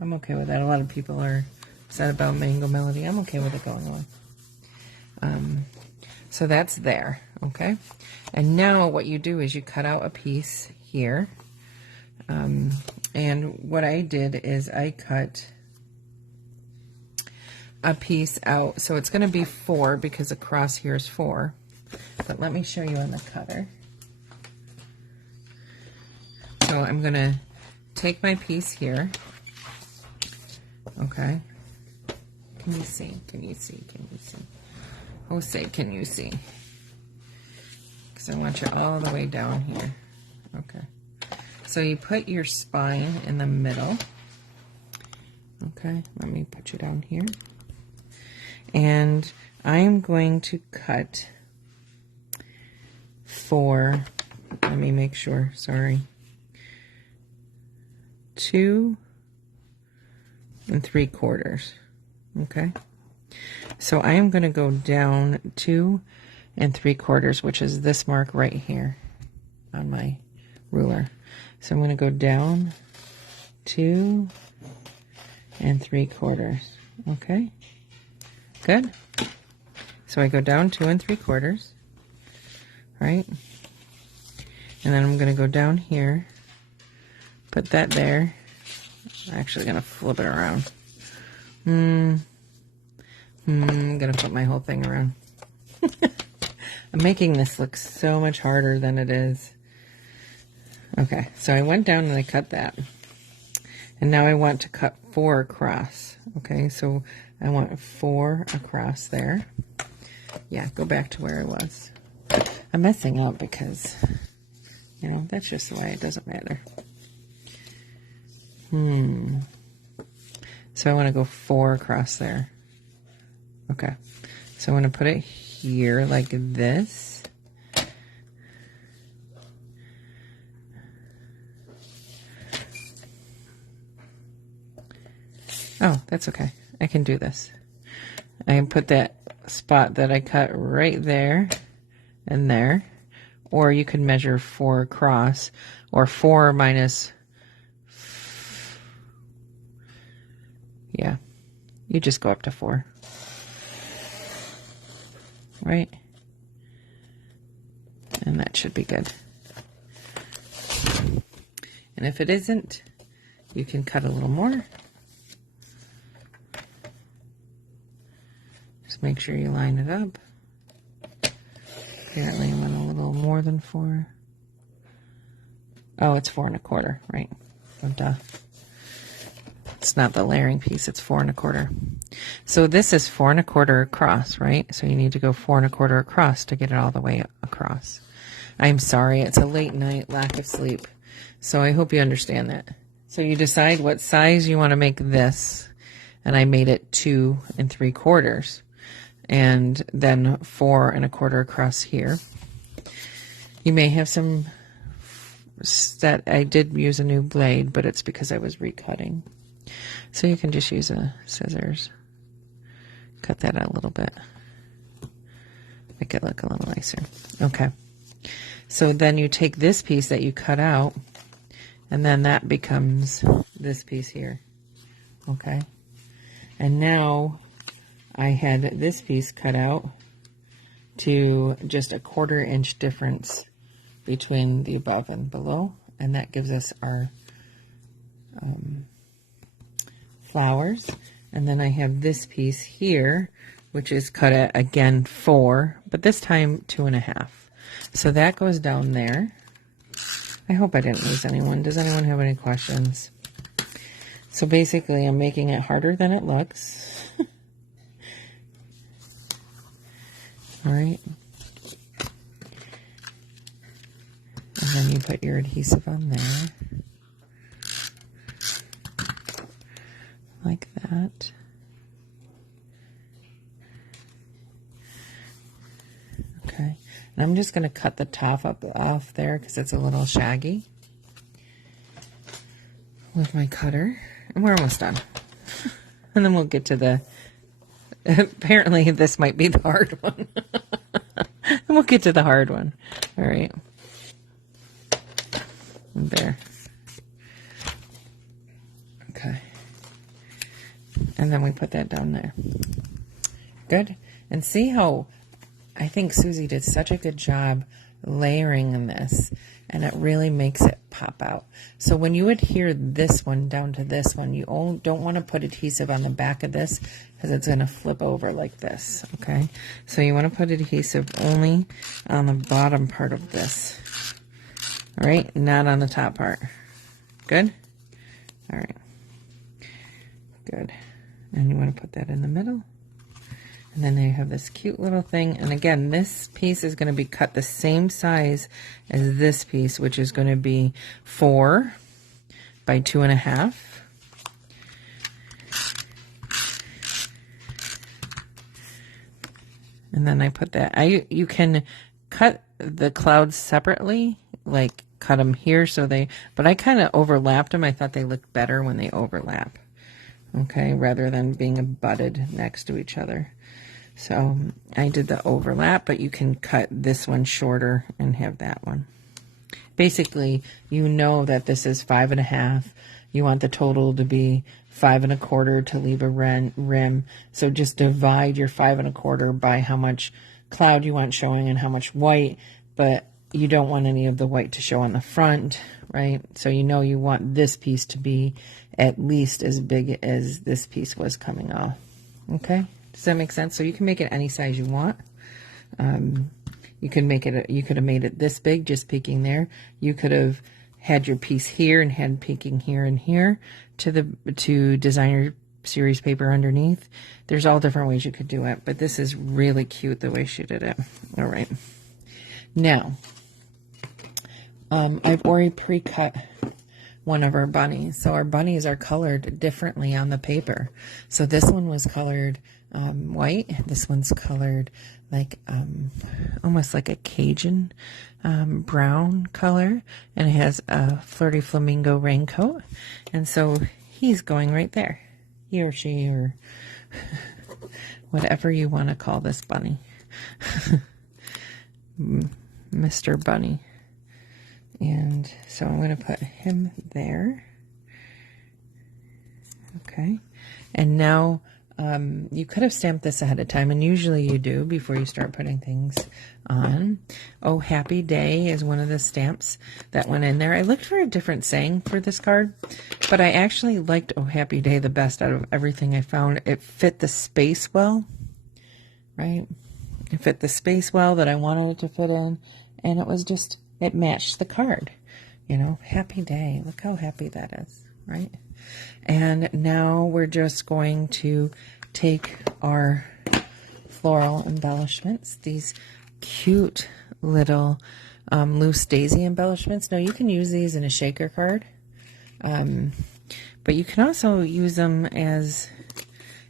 I'm okay with that. A lot of people are upset about Mango Melody. I'm okay with it going away. So that's there. Okay, and now what you do is you cut out a piece here. And what I did is I cut a piece out. So it's going to be 4 because across here is 4. But let me show you on the cutter. So I'm going to take my piece here. Okay. Can you see? Can you see? Can you see? Oh, say, can you see? Because I want you all the way down here. Okay. So you put your spine in the middle. Okay, let me put you down here. And I'm going to cut 4, let me make sure, sorry, 2 3/4. Okay, so I am going to go down 2 3/4, which is this mark right here on my ruler. So I'm going to go down 2 3/4. Okay, good. So I go down 2 3/4, right? And then I'm going to go down here, put that there. I'm actually going to flip it around. I'm going to flip my whole thing around. I'm making this look so much harder than it is. Okay, so I went down and I cut that. And now I want to cut 4 across. Okay, so I want 4 across there. Yeah, go back to where I was. I'm messing up because, you know, that's just the way. It doesn't matter. So I want to go 4 across there. Okay. So I'm going to put it here like this. Oh, that's okay. I can do this. I can put that spot that I cut right there and there. Or you can measure 4 across, or 4 minus, yeah, you just go up to 4, right? And that should be good. And if it isn't, you can cut a little more. Just make sure you line it up. Apparently I went a little more than 4. Oh, it's 4 1/4, right? Oh, duh. It's not the layering piece, it's 4 1/4. So this is 4 1/4 across, right? So you need to go 4 1/4 across to get it all the way across. I'm sorry, it's a late night, lack of sleep. So I hope you understand that. So you decide what size you want to make this, and I made it 2 3/4. And then 4 1/4 across here. You may have some that I did use a new blade, but it's because I was recutting. So you can just use a scissors. Cut that out a little bit. Make it look a little nicer. Okay. So then you take this piece that you cut out, and then that becomes this piece here. Okay. And now I had this piece cut out to just a 1/4 inch difference between the above and below, and that gives us our flowers. And then I have this piece here, which is cut at, again, 4, but this time 2 1/2. So that goes down there. I hope I didn't lose anyone. Does anyone have any questions? So basically I'm making it harder than it looks. All right. And then you put your adhesive on there. Like that. Okay. And I'm just going to cut the top off there because it's a little shaggy with my cutter. And we're almost done. And then we'll get to the... Apparently this might be the hard one. And we'll get to the hard one. All right. And there. Okay. And then we put that down there. Good. And see how I think Susie did such a good job layering in this, and it really makes it pop out. So when you adhere this one down to this one, you don't want to put adhesive on the back of this because it's going to flip over like this, okay? So you want to put adhesive only on the bottom part of this, all right? Not on the top part. Good? All right. Good. And you want to put that in the middle. And then you have this cute little thing. And again, this piece is going to be cut the same size as this piece, which is going to be 4 by 2 1/2. And then I put that. You can cut the clouds separately, like cut them here so they, but I kind of overlapped them. I thought they looked better when they overlap. Okay, rather than being abutted next to each other. So I did the overlap, but you can cut this one shorter and have that one. Basically, you know that this is 5 1/2. You want the total to be 5 1/4 to leave a rim. So just divide your 5 1/4 by how much cloud you want showing and how much white, but you don't want any of the white to show on the front, right? So you know you want this piece to be at least as big as this piece was coming off. Okay, does that make sense? So you can make it any size you want. You can make it. You could have made it this big, just peeking there. You could have had your piece here and had peeking here and here to designer series paper underneath. There's all different ways you could do it, but this is really cute the way she did it. All right. Now, I've already pre-cut one of our bunnies. So our bunnies are colored differently on the paper. So this one was colored white. This one's colored like almost like a Cajun brown color. And it has a flirty flamingo raincoat. And so he's going right there. He or she or whatever you want to call this bunny. Mr. Bunny. And so I'm going to put him there. Okay. And now you could have stamped this ahead of time, and usually you do before you start putting things on. Oh, Happy Day is one of the stamps that went in there. I looked for a different saying for this card, but I actually liked Oh, Happy Day the best out of everything I found. It fit the space well, right? It fit the space well that I wanted it to fit in, and it was just, it matched the card, you know, Happy Day. Look how happy that is, right? And now we're just going to take our floral embellishments, these cute little loose daisy embellishments. Now you can use these in a shaker card, but you can also use them as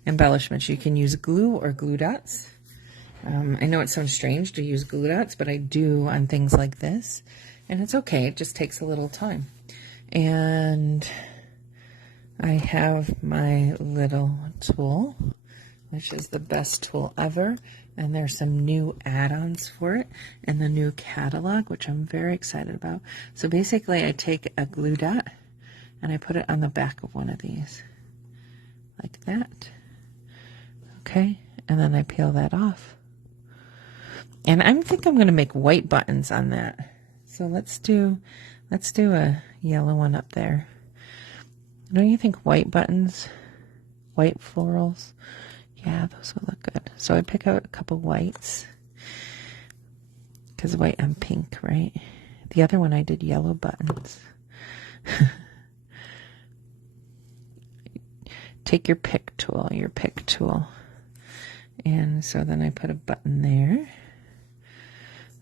embellishments. You can use glue or glue dots. I know it sounds strange to use glue dots, but I do on things like this, and it's okay. It just takes a little time. And I have my little tool, which is the best tool ever, and there's some new add-ons for it in the new catalog, which I'm very excited about. So basically I take a glue dot and I put it on the back of one of these, like that. Okay, and then I peel that off. And I think I'm going to make white buttons on that. So let's do a yellow one up there. Don't you think white buttons, white florals? Yeah, those would look good. So I pick out a couple whites, because white and pink, right? The other one I did yellow buttons. Take your pick tool, and so then I put a button there,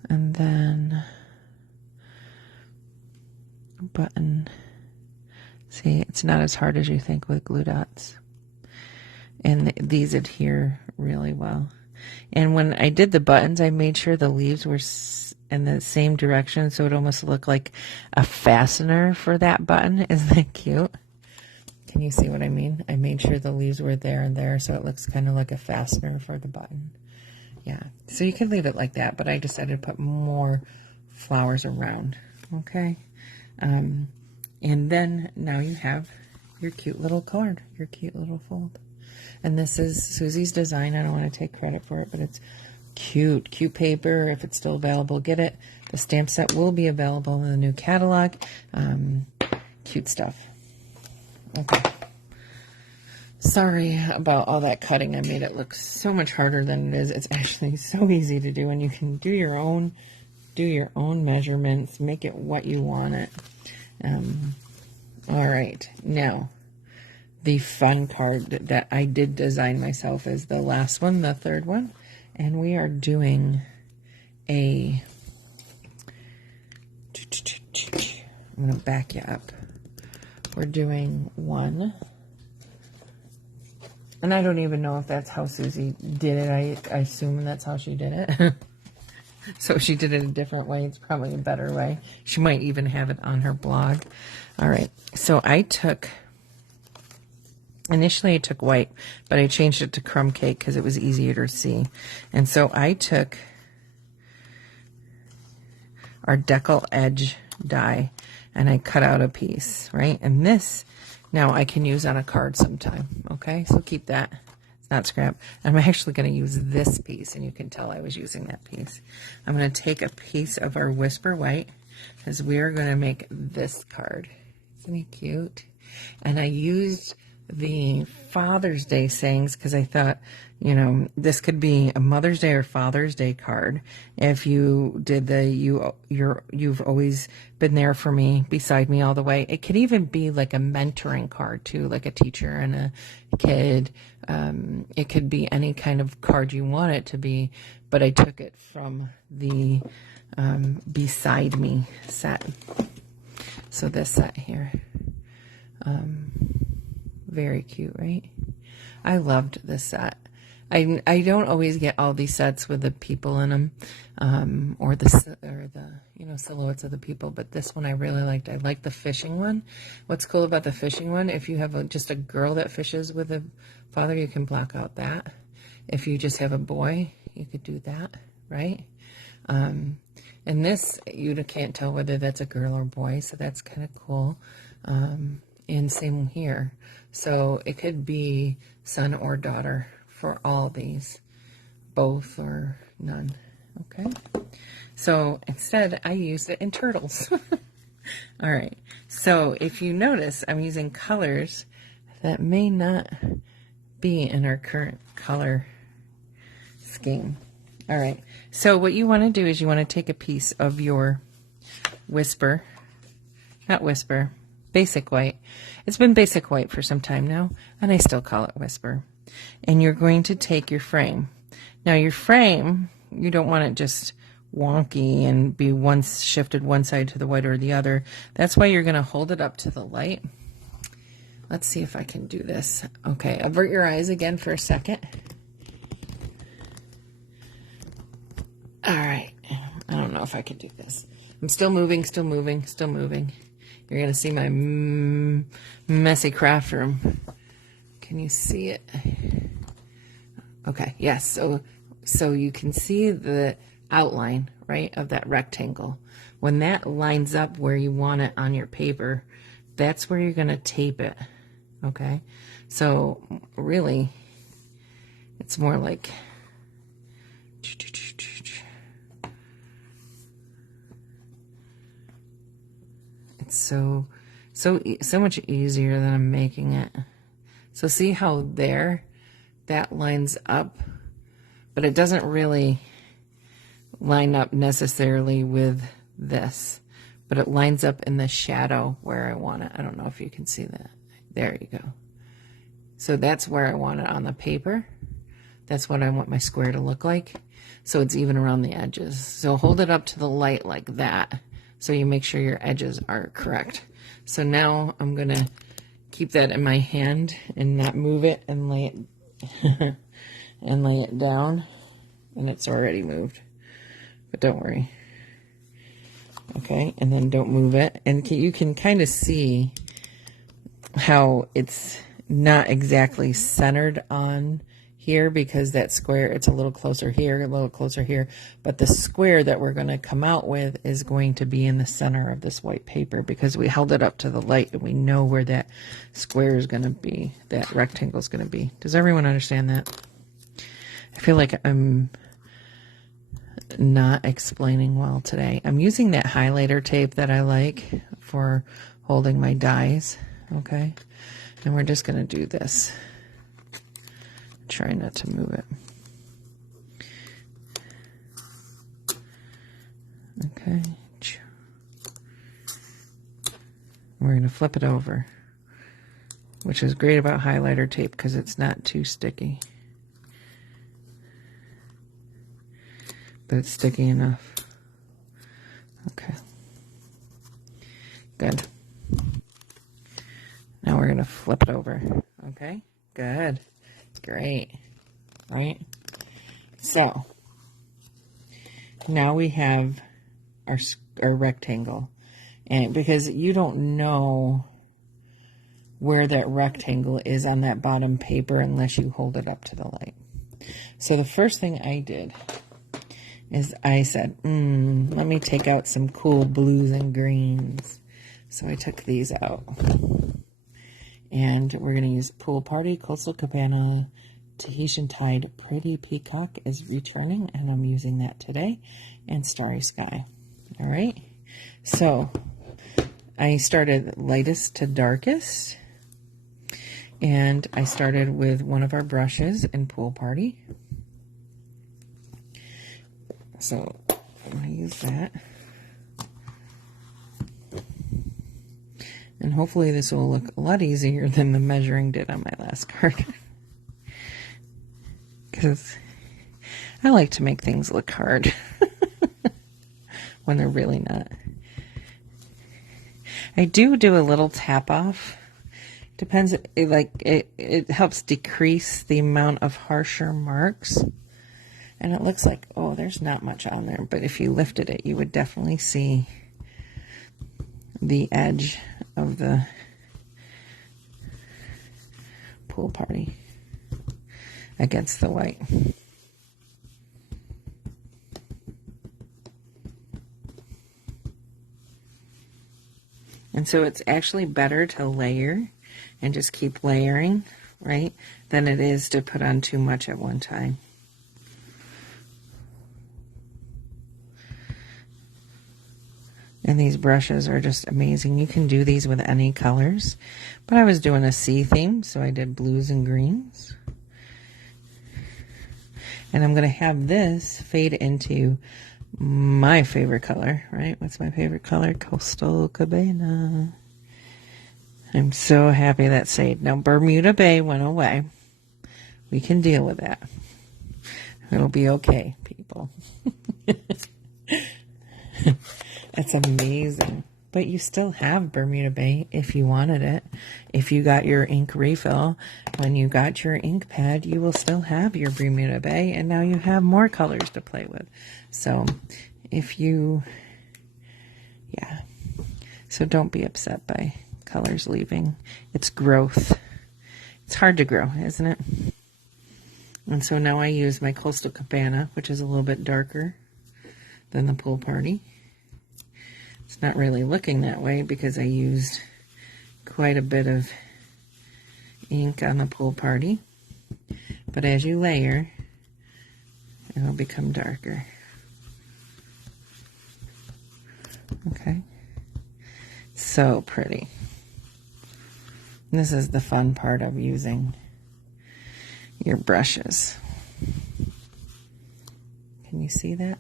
and then a button. See, it's not as hard as you think with glue dots. And these adhere really well. And when I did the buttons, I made sure the leaves were in the same direction, so it almost looked like a fastener for that button. Isn't that cute? Can you see what I mean? I made sure the leaves were there and there, so it looks kind of like a fastener for the button. Yeah, so you can leave it like that, but I decided to put more flowers around. Okay. And then now you have your cute little card, your cute little fold. And this is Susie's design. I don't want to take credit for it, but it's cute, cute paper. If it's still available, get it. The stamp set will be available in the new catalog. Cute stuff. Okay. Sorry about all that cutting. I made it look so much harder than it is. It's actually so easy to do, and you can do your own measurements, make it what you want it. All right, now the fun card that I did design myself is the last one, the third one, and we are doing I'm going to back you up. We're doing one, and I don't even know if that's how Susie did it. I assume that's how she did it. So if she did it a different way, it's probably a better way. She might even have it on her blog. All right, so initially I took white, but I changed it to crumb cake because it was easier to see. And so I took our decal edge die and I cut out a piece, right? And this now I can use on a card sometime, okay? So keep that. Not scrap. I'm actually going to use this piece, and you can tell I was using that piece. I'm going to take a piece of our Whisper White, because we are going to make this card. Isn't he cute? And I used the Father's Day sayings because I thought, you know, this could be a Mother's Day or Father's Day card. If you did the you've always been there for me, beside me all the way. It could even be like a mentoring card too, like a teacher and a kid. It could be any kind of card you want it to be, but I took it from the beside me set. So this set here, very cute, right? I loved this set. I don't always get all these sets with the people in them, or the silhouettes of the people, but this one I really liked. I like the fishing one. What's cool about the fishing one, if you have just a girl that fishes with a father, you can block out that. If you just have a boy, you could do that, right? And this, you can't tell whether that's a girl or boy, so that's kind of cool. And same here. So it could be son or daughter for all these, both or none. Okay, so instead I used it in turtles. All right, so if you notice, I'm using colors that may not be in our current color scheme. All right, so what you want to do is you want to take a piece of your basic white. It's been basic white for some time now, and I still call it whisper. And you're going to take your frame. Now your frame, you don't want it just wonky and be shifted one side to the white or the other. That's why you're going to hold it up to the light. Let's see if I can do this. Okay, avert your eyes again for a second. All right, I don't know if I can do this. I'm still moving, still moving, still moving. You're going to see my messy craft room. Can you see it? Okay, yes. So you can see the outline, right, of that rectangle. When that lines up where you want it on your paper, that's where you're going to tape it. Okay? So really, it's more like it's so much easier than I'm making it. So see how there that lines up, but it doesn't really line up necessarily with this, but it lines up in the shadow where I want it. I don't know if you can see that. There you go. So that's where I want it on the paper. That's what I want my square to look like. So it's even around the edges. So hold it up to the light like that, so you make sure your edges are correct. So now I'm going to keep that in my hand and not move it and lay it and lay it down, and it's already moved, but don't worry. Okay, and then don't move it, and you can kind of see how it's not exactly centered on here, because that square, it's a little closer here, a little closer here, but the square that we're going to come out with is going to be in the center of this white paper, because we held it up to the light and we know where that square is going to be, that rectangle is going to be. Does everyone understand that? I feel like I'm not explaining well today. I'm using that highlighter tape that I like for holding my dies, okay? And we're just going to do this. Try not to move it. Okay. We're going to flip it over, which is great about highlighter tape because it's not too sticky. But it's sticky enough. Okay. Good. Now we're going to flip it over. Okay. Good. Great. Right? So, now we have our rectangle. And because you don't know where that rectangle is on that bottom paper unless you hold it up to the light. So the first thing I did is I said, let me take out some cool blues and greens. So I took these out. And we're going to use Pool Party, Coastal Cabana, Tahitian Tide, Pretty Peacock is returning, and I'm using that today, and Starry Sky. All right. So I started lightest to darkest, and I started with one of our brushes in Pool Party. So I'm going to use that. And hopefully this will look a lot easier than the measuring did on my last card. Because I like to make things look hard. when they're really not. I do a little tap off. Depends, it helps decrease the amount of harsher marks. And it looks like, oh, there's not much on there. But if you lifted it, you would definitely see the edge of the pool party against the white. And so it's actually better to layer and just keep layering, right, than it is to put on too much at one time. And these brushes are just amazing. You can do these with any colors, but I was doing a sea theme, so I did blues and greens. And I'm going to have this fade into my favorite color, right? What's my favorite color? Coastal Cabana. I'm so happy that stayed. Now, Bermuda Bay went away. We can deal with that. It'll be okay, people. That's amazing. But you still have Bermuda Bay if you wanted it. If you got your ink refill, when you got your ink pad, you will still have your Bermuda Bay, and now you have more colors to play with. So if you, yeah. So don't be upset by colors leaving. It's growth. It's hard to grow, isn't it? And so now I use my Coastal Cabana, which is a little bit darker than the Pool Party. It's not really looking that way because I used quite a bit of ink on the Pool Party. But as you layer, it'll become darker. Okay. So pretty. This is the fun part of using your brushes. Can you see that?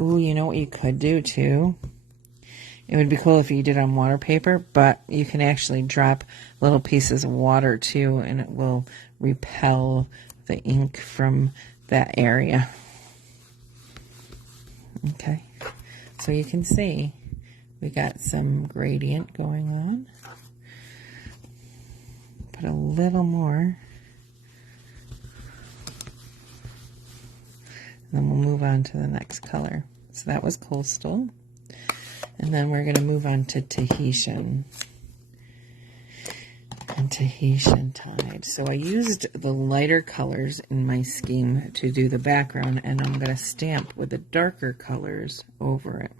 Ooh, you know what you could do too? It would be cool if you did on water paper, but you can actually drop little pieces of water too, and it will repel the ink from that area. Okay, so you can see we got some gradient going on. Put a little more. And then we'll move on to the next color. So that was Coastal. And then we're going to move on to Tahitian. And Tahitian Tide. So I used the lighter colors in my scheme to do the background, and I'm going to stamp with the darker colors over it.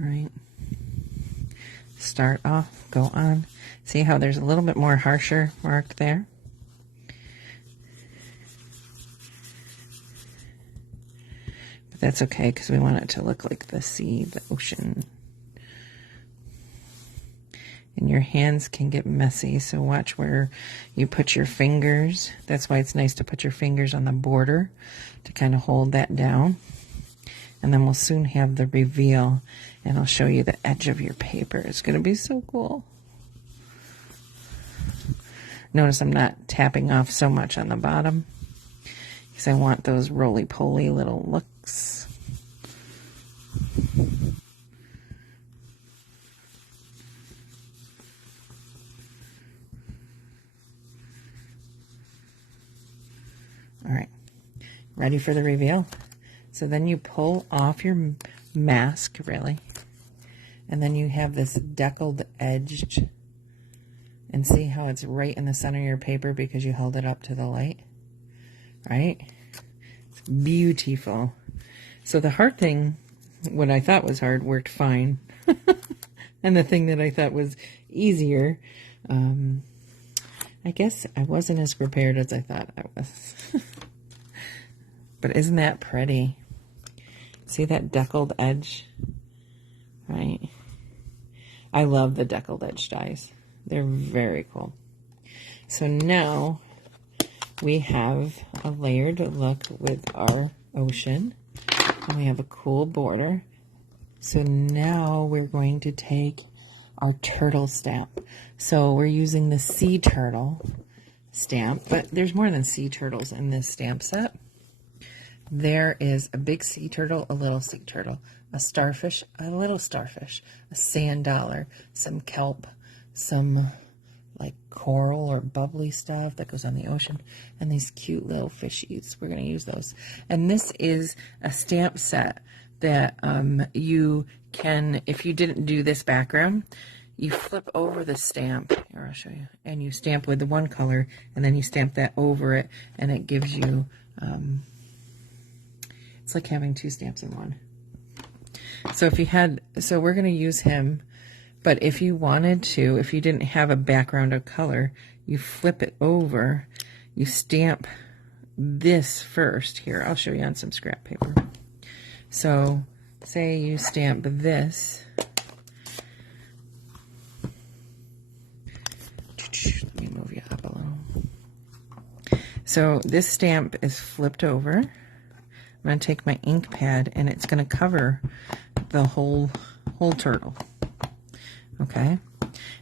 All right. Start off, go on. See how there's a little bit more harsher mark there? That's okay, because we want it to look like the sea, the ocean. And your hands can get messy, so watch where you put your fingers. That's why it's nice to put your fingers on the border to kind of hold that down. And then we'll soon have the reveal, and I'll show you the edge of your paper. It's going to be so cool. Notice I'm not tapping off so much on the bottom, because I want those roly-poly little looks. All right, ready for the reveal? So then you pull off your mask, really, and then you have this deckled edge, and see how it's right in the center of your paper because you held it up to the light, right? It's beautiful. So the hard thing, what I thought was hard, worked fine. And the thing that I thought was easier, I guess I wasn't as prepared as I thought I was. But isn't that pretty? See that deckled edge? Right? I love the deckled edge dies. They're very cool. So now we have a layered look with our ocean. And we have a cool border. So now we're going to take our turtle stamp. So we're using the sea turtle stamp, but there's more than sea turtles in this stamp set. there is a big sea turtle, a little sea turtle, a starfish, a little starfish, a sand dollar, some kelp, some like coral or bubbly stuff that goes on the ocean, and these cute little fishies. We're going to use those. And this is a stamp set that you can, if you didn't do this background, you flip over the stamp. Here, I'll show you. And you stamp with the one color, and then you stamp that over it, and it gives you, it's like having two stamps in one. So if you had, so we're going to use him, but if you wanted to, if you didn't have a background of color, you flip it over, you stamp this first. Here, I'll show you on some scrap paper. So say you stamp this. Let me move you up a little. So this stamp is flipped over. I'm going to take my ink pad, and it's going to cover the whole turtle. Okay,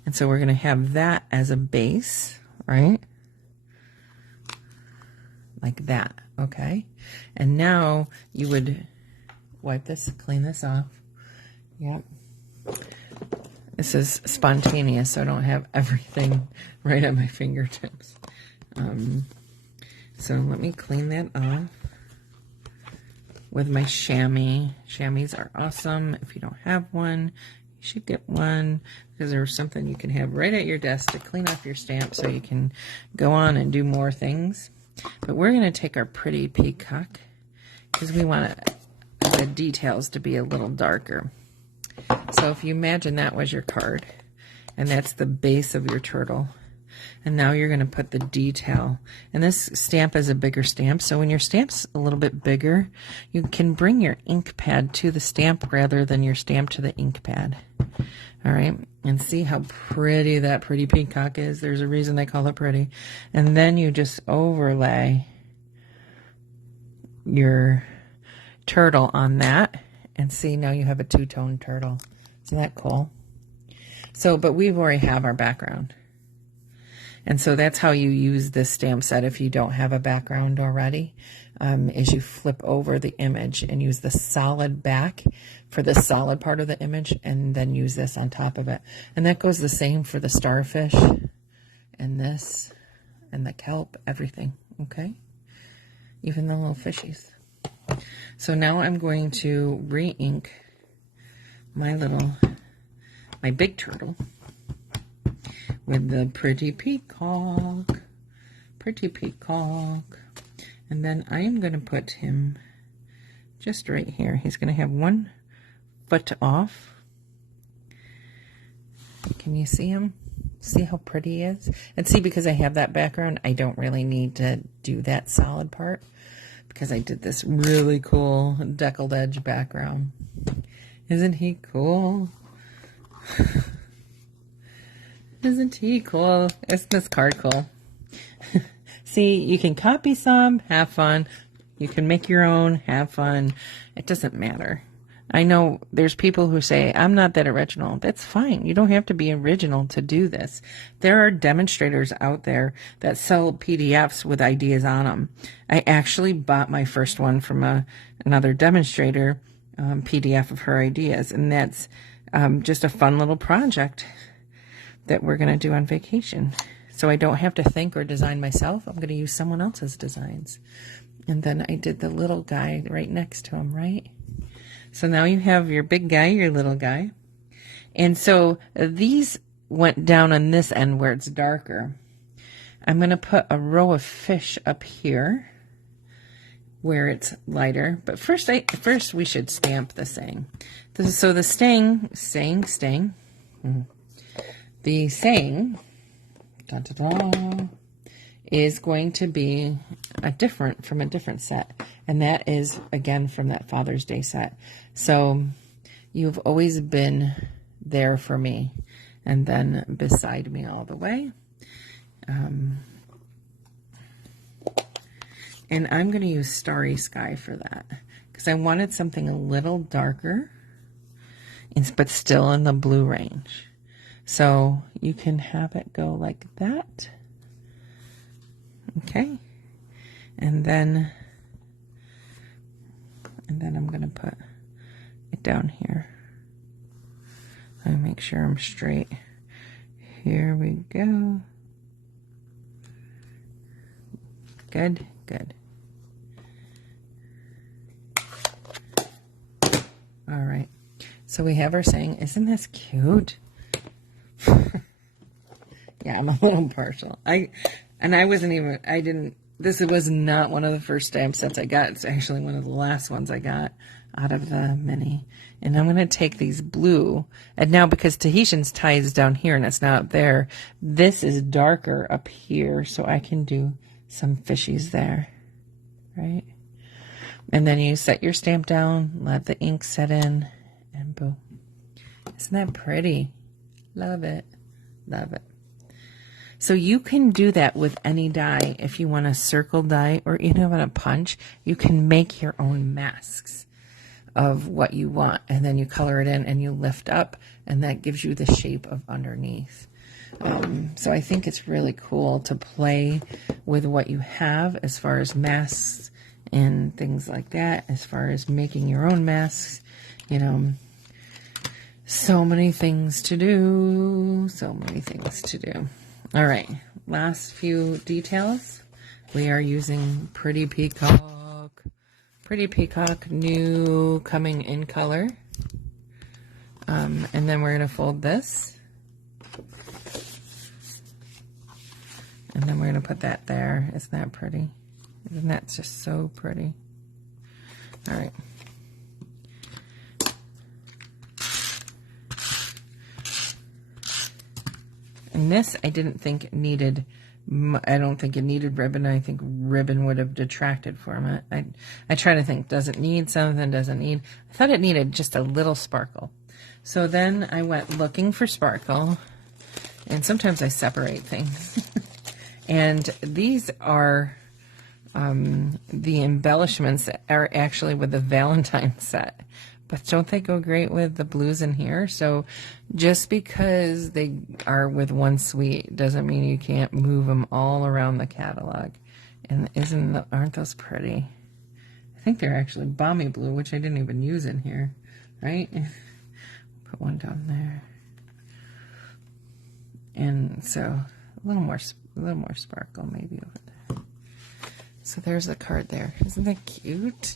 and so we're going to have that as a base, right? Like that, okay? And now you would wipe this, clean this off. Yep. This is spontaneous, so I don't have everything right at my fingertips. So let me clean that off with my chamois. Chamois are awesome. If you don't have one, you should get one, because there's something you can have right at your desk to clean off your stamp so you can go on and do more things. But we're going to take our pretty peacock because we want the details to be a little darker. So if you imagine that was your card, and that's the base of your turtle, and now you're going to put the detail. And this stamp is a bigger stamp, so when your stamp's a little bit bigger, you can bring your ink pad to the stamp rather than your stamp to the ink pad. All right, and see how pretty that pretty peacock is. There's a reason they call it pretty. And then you just overlay your turtle on that, and see, now you have a two-tone turtle. Isn't that cool? So, but we've already have our background. And so that's how you use this stamp set if you don't have a background already, is you flip over the image and use the solid back for the solid part of the image, and then use this on top of it. And that goes the same for the starfish and this and the kelp, everything, okay? Even the little fishies. So now I'm going to re-ink my big turtle with the pretty peacock, and then I am going to put him just right here. He's going to have one foot off. Can you see him? See how pretty he is? And see, because I have that background, I don't really need to do that solid part, because I did this really cool deckled edge background. Isn't he cool? Isn't he cool? Isn't this card cool? See, you can copy some, have fun. You can make your own, have fun. It doesn't matter. I know there's people who say, I'm not that original. That's fine. You don't have to be original to do this. There are demonstrators out there that sell PDFs with ideas on them. I actually bought my first one from another demonstrator, PDF of her ideas, and that's just a fun little project that we're going to do on vacation. So I don't have to think or design myself. I'm going to use someone else's designs. And then I did the little guy right next to him, right? So now you have your big guy, your little guy. And so these went down on this end where it's darker. I'm going to put a row of fish up here where it's lighter. But first we should stamp the saying. So the saying, the saying, is going to be from a different set. And that is, again, from that Father's Day set. So you've always been there for me, and then beside me all the way. And I'm going to use Starry Sky for that, because I wanted something a little darker, but still in the blue range. So you can have it go like that. Okay. And then And then I'm going to put it down here. I make sure I'm straight. Here we go. Good, good. All right. So we have our saying, isn't this cute? Yeah, I'm a little partial. This was not one of the first stamp sets I got. It's actually one of the last ones I got out of the mini. And I'm going to take these blue. And now because Tahitian's tie is down here and it's not there, this is darker up here. So I can do some fishies there. Right? And then you set your stamp down, let the ink set in, and boom. Isn't that pretty? Love it. Love it. So you can do that with any die. If you want a circle die or even want a punch, you can make your own masks of what you want. And then you color it in and you lift up, and that gives you the shape of underneath. So I think it's really cool to play with what you have as far as masks and things like that, as far as making your own masks. You know, so many things to do. So many things to do. All right, last few details. We are using Pretty Peacock. Pretty Peacock, new, coming in color. And then we're going to fold this. And then we're going to put that there. Isn't that pretty? Isn't that just so pretty? All right. And this, I didn't think it needed, I don't think it needed ribbon. I think ribbon would have detracted from it. I try to think, does it need something, does it need, I thought it needed just a little sparkle. So then I went looking for sparkle, and sometimes I separate things. And these are the embellishments that are actually with the Valentine set. But don't they go great with the blues in here? So just because they are with one suite doesn't mean you can't move them all around the catalog. And aren't those pretty? I think they're actually balmy blue, which I didn't even use in here, right? Put one down there. And so a little more sparkle maybe over there. So there's the card there. Isn't that cute?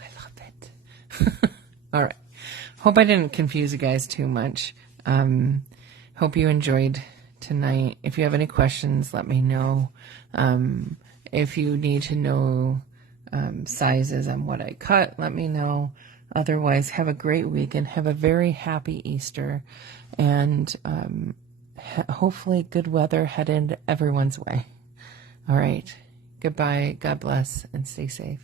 I love it. All right. Hope I didn't confuse you guys too much. Hope you enjoyed tonight. If you have any questions, let me know. If you need to know sizes on what I cut, let me know. Otherwise, have a great weekend. Have a very happy Easter. And hopefully good weather headed everyone's way. All right. Goodbye. God bless, and stay safe.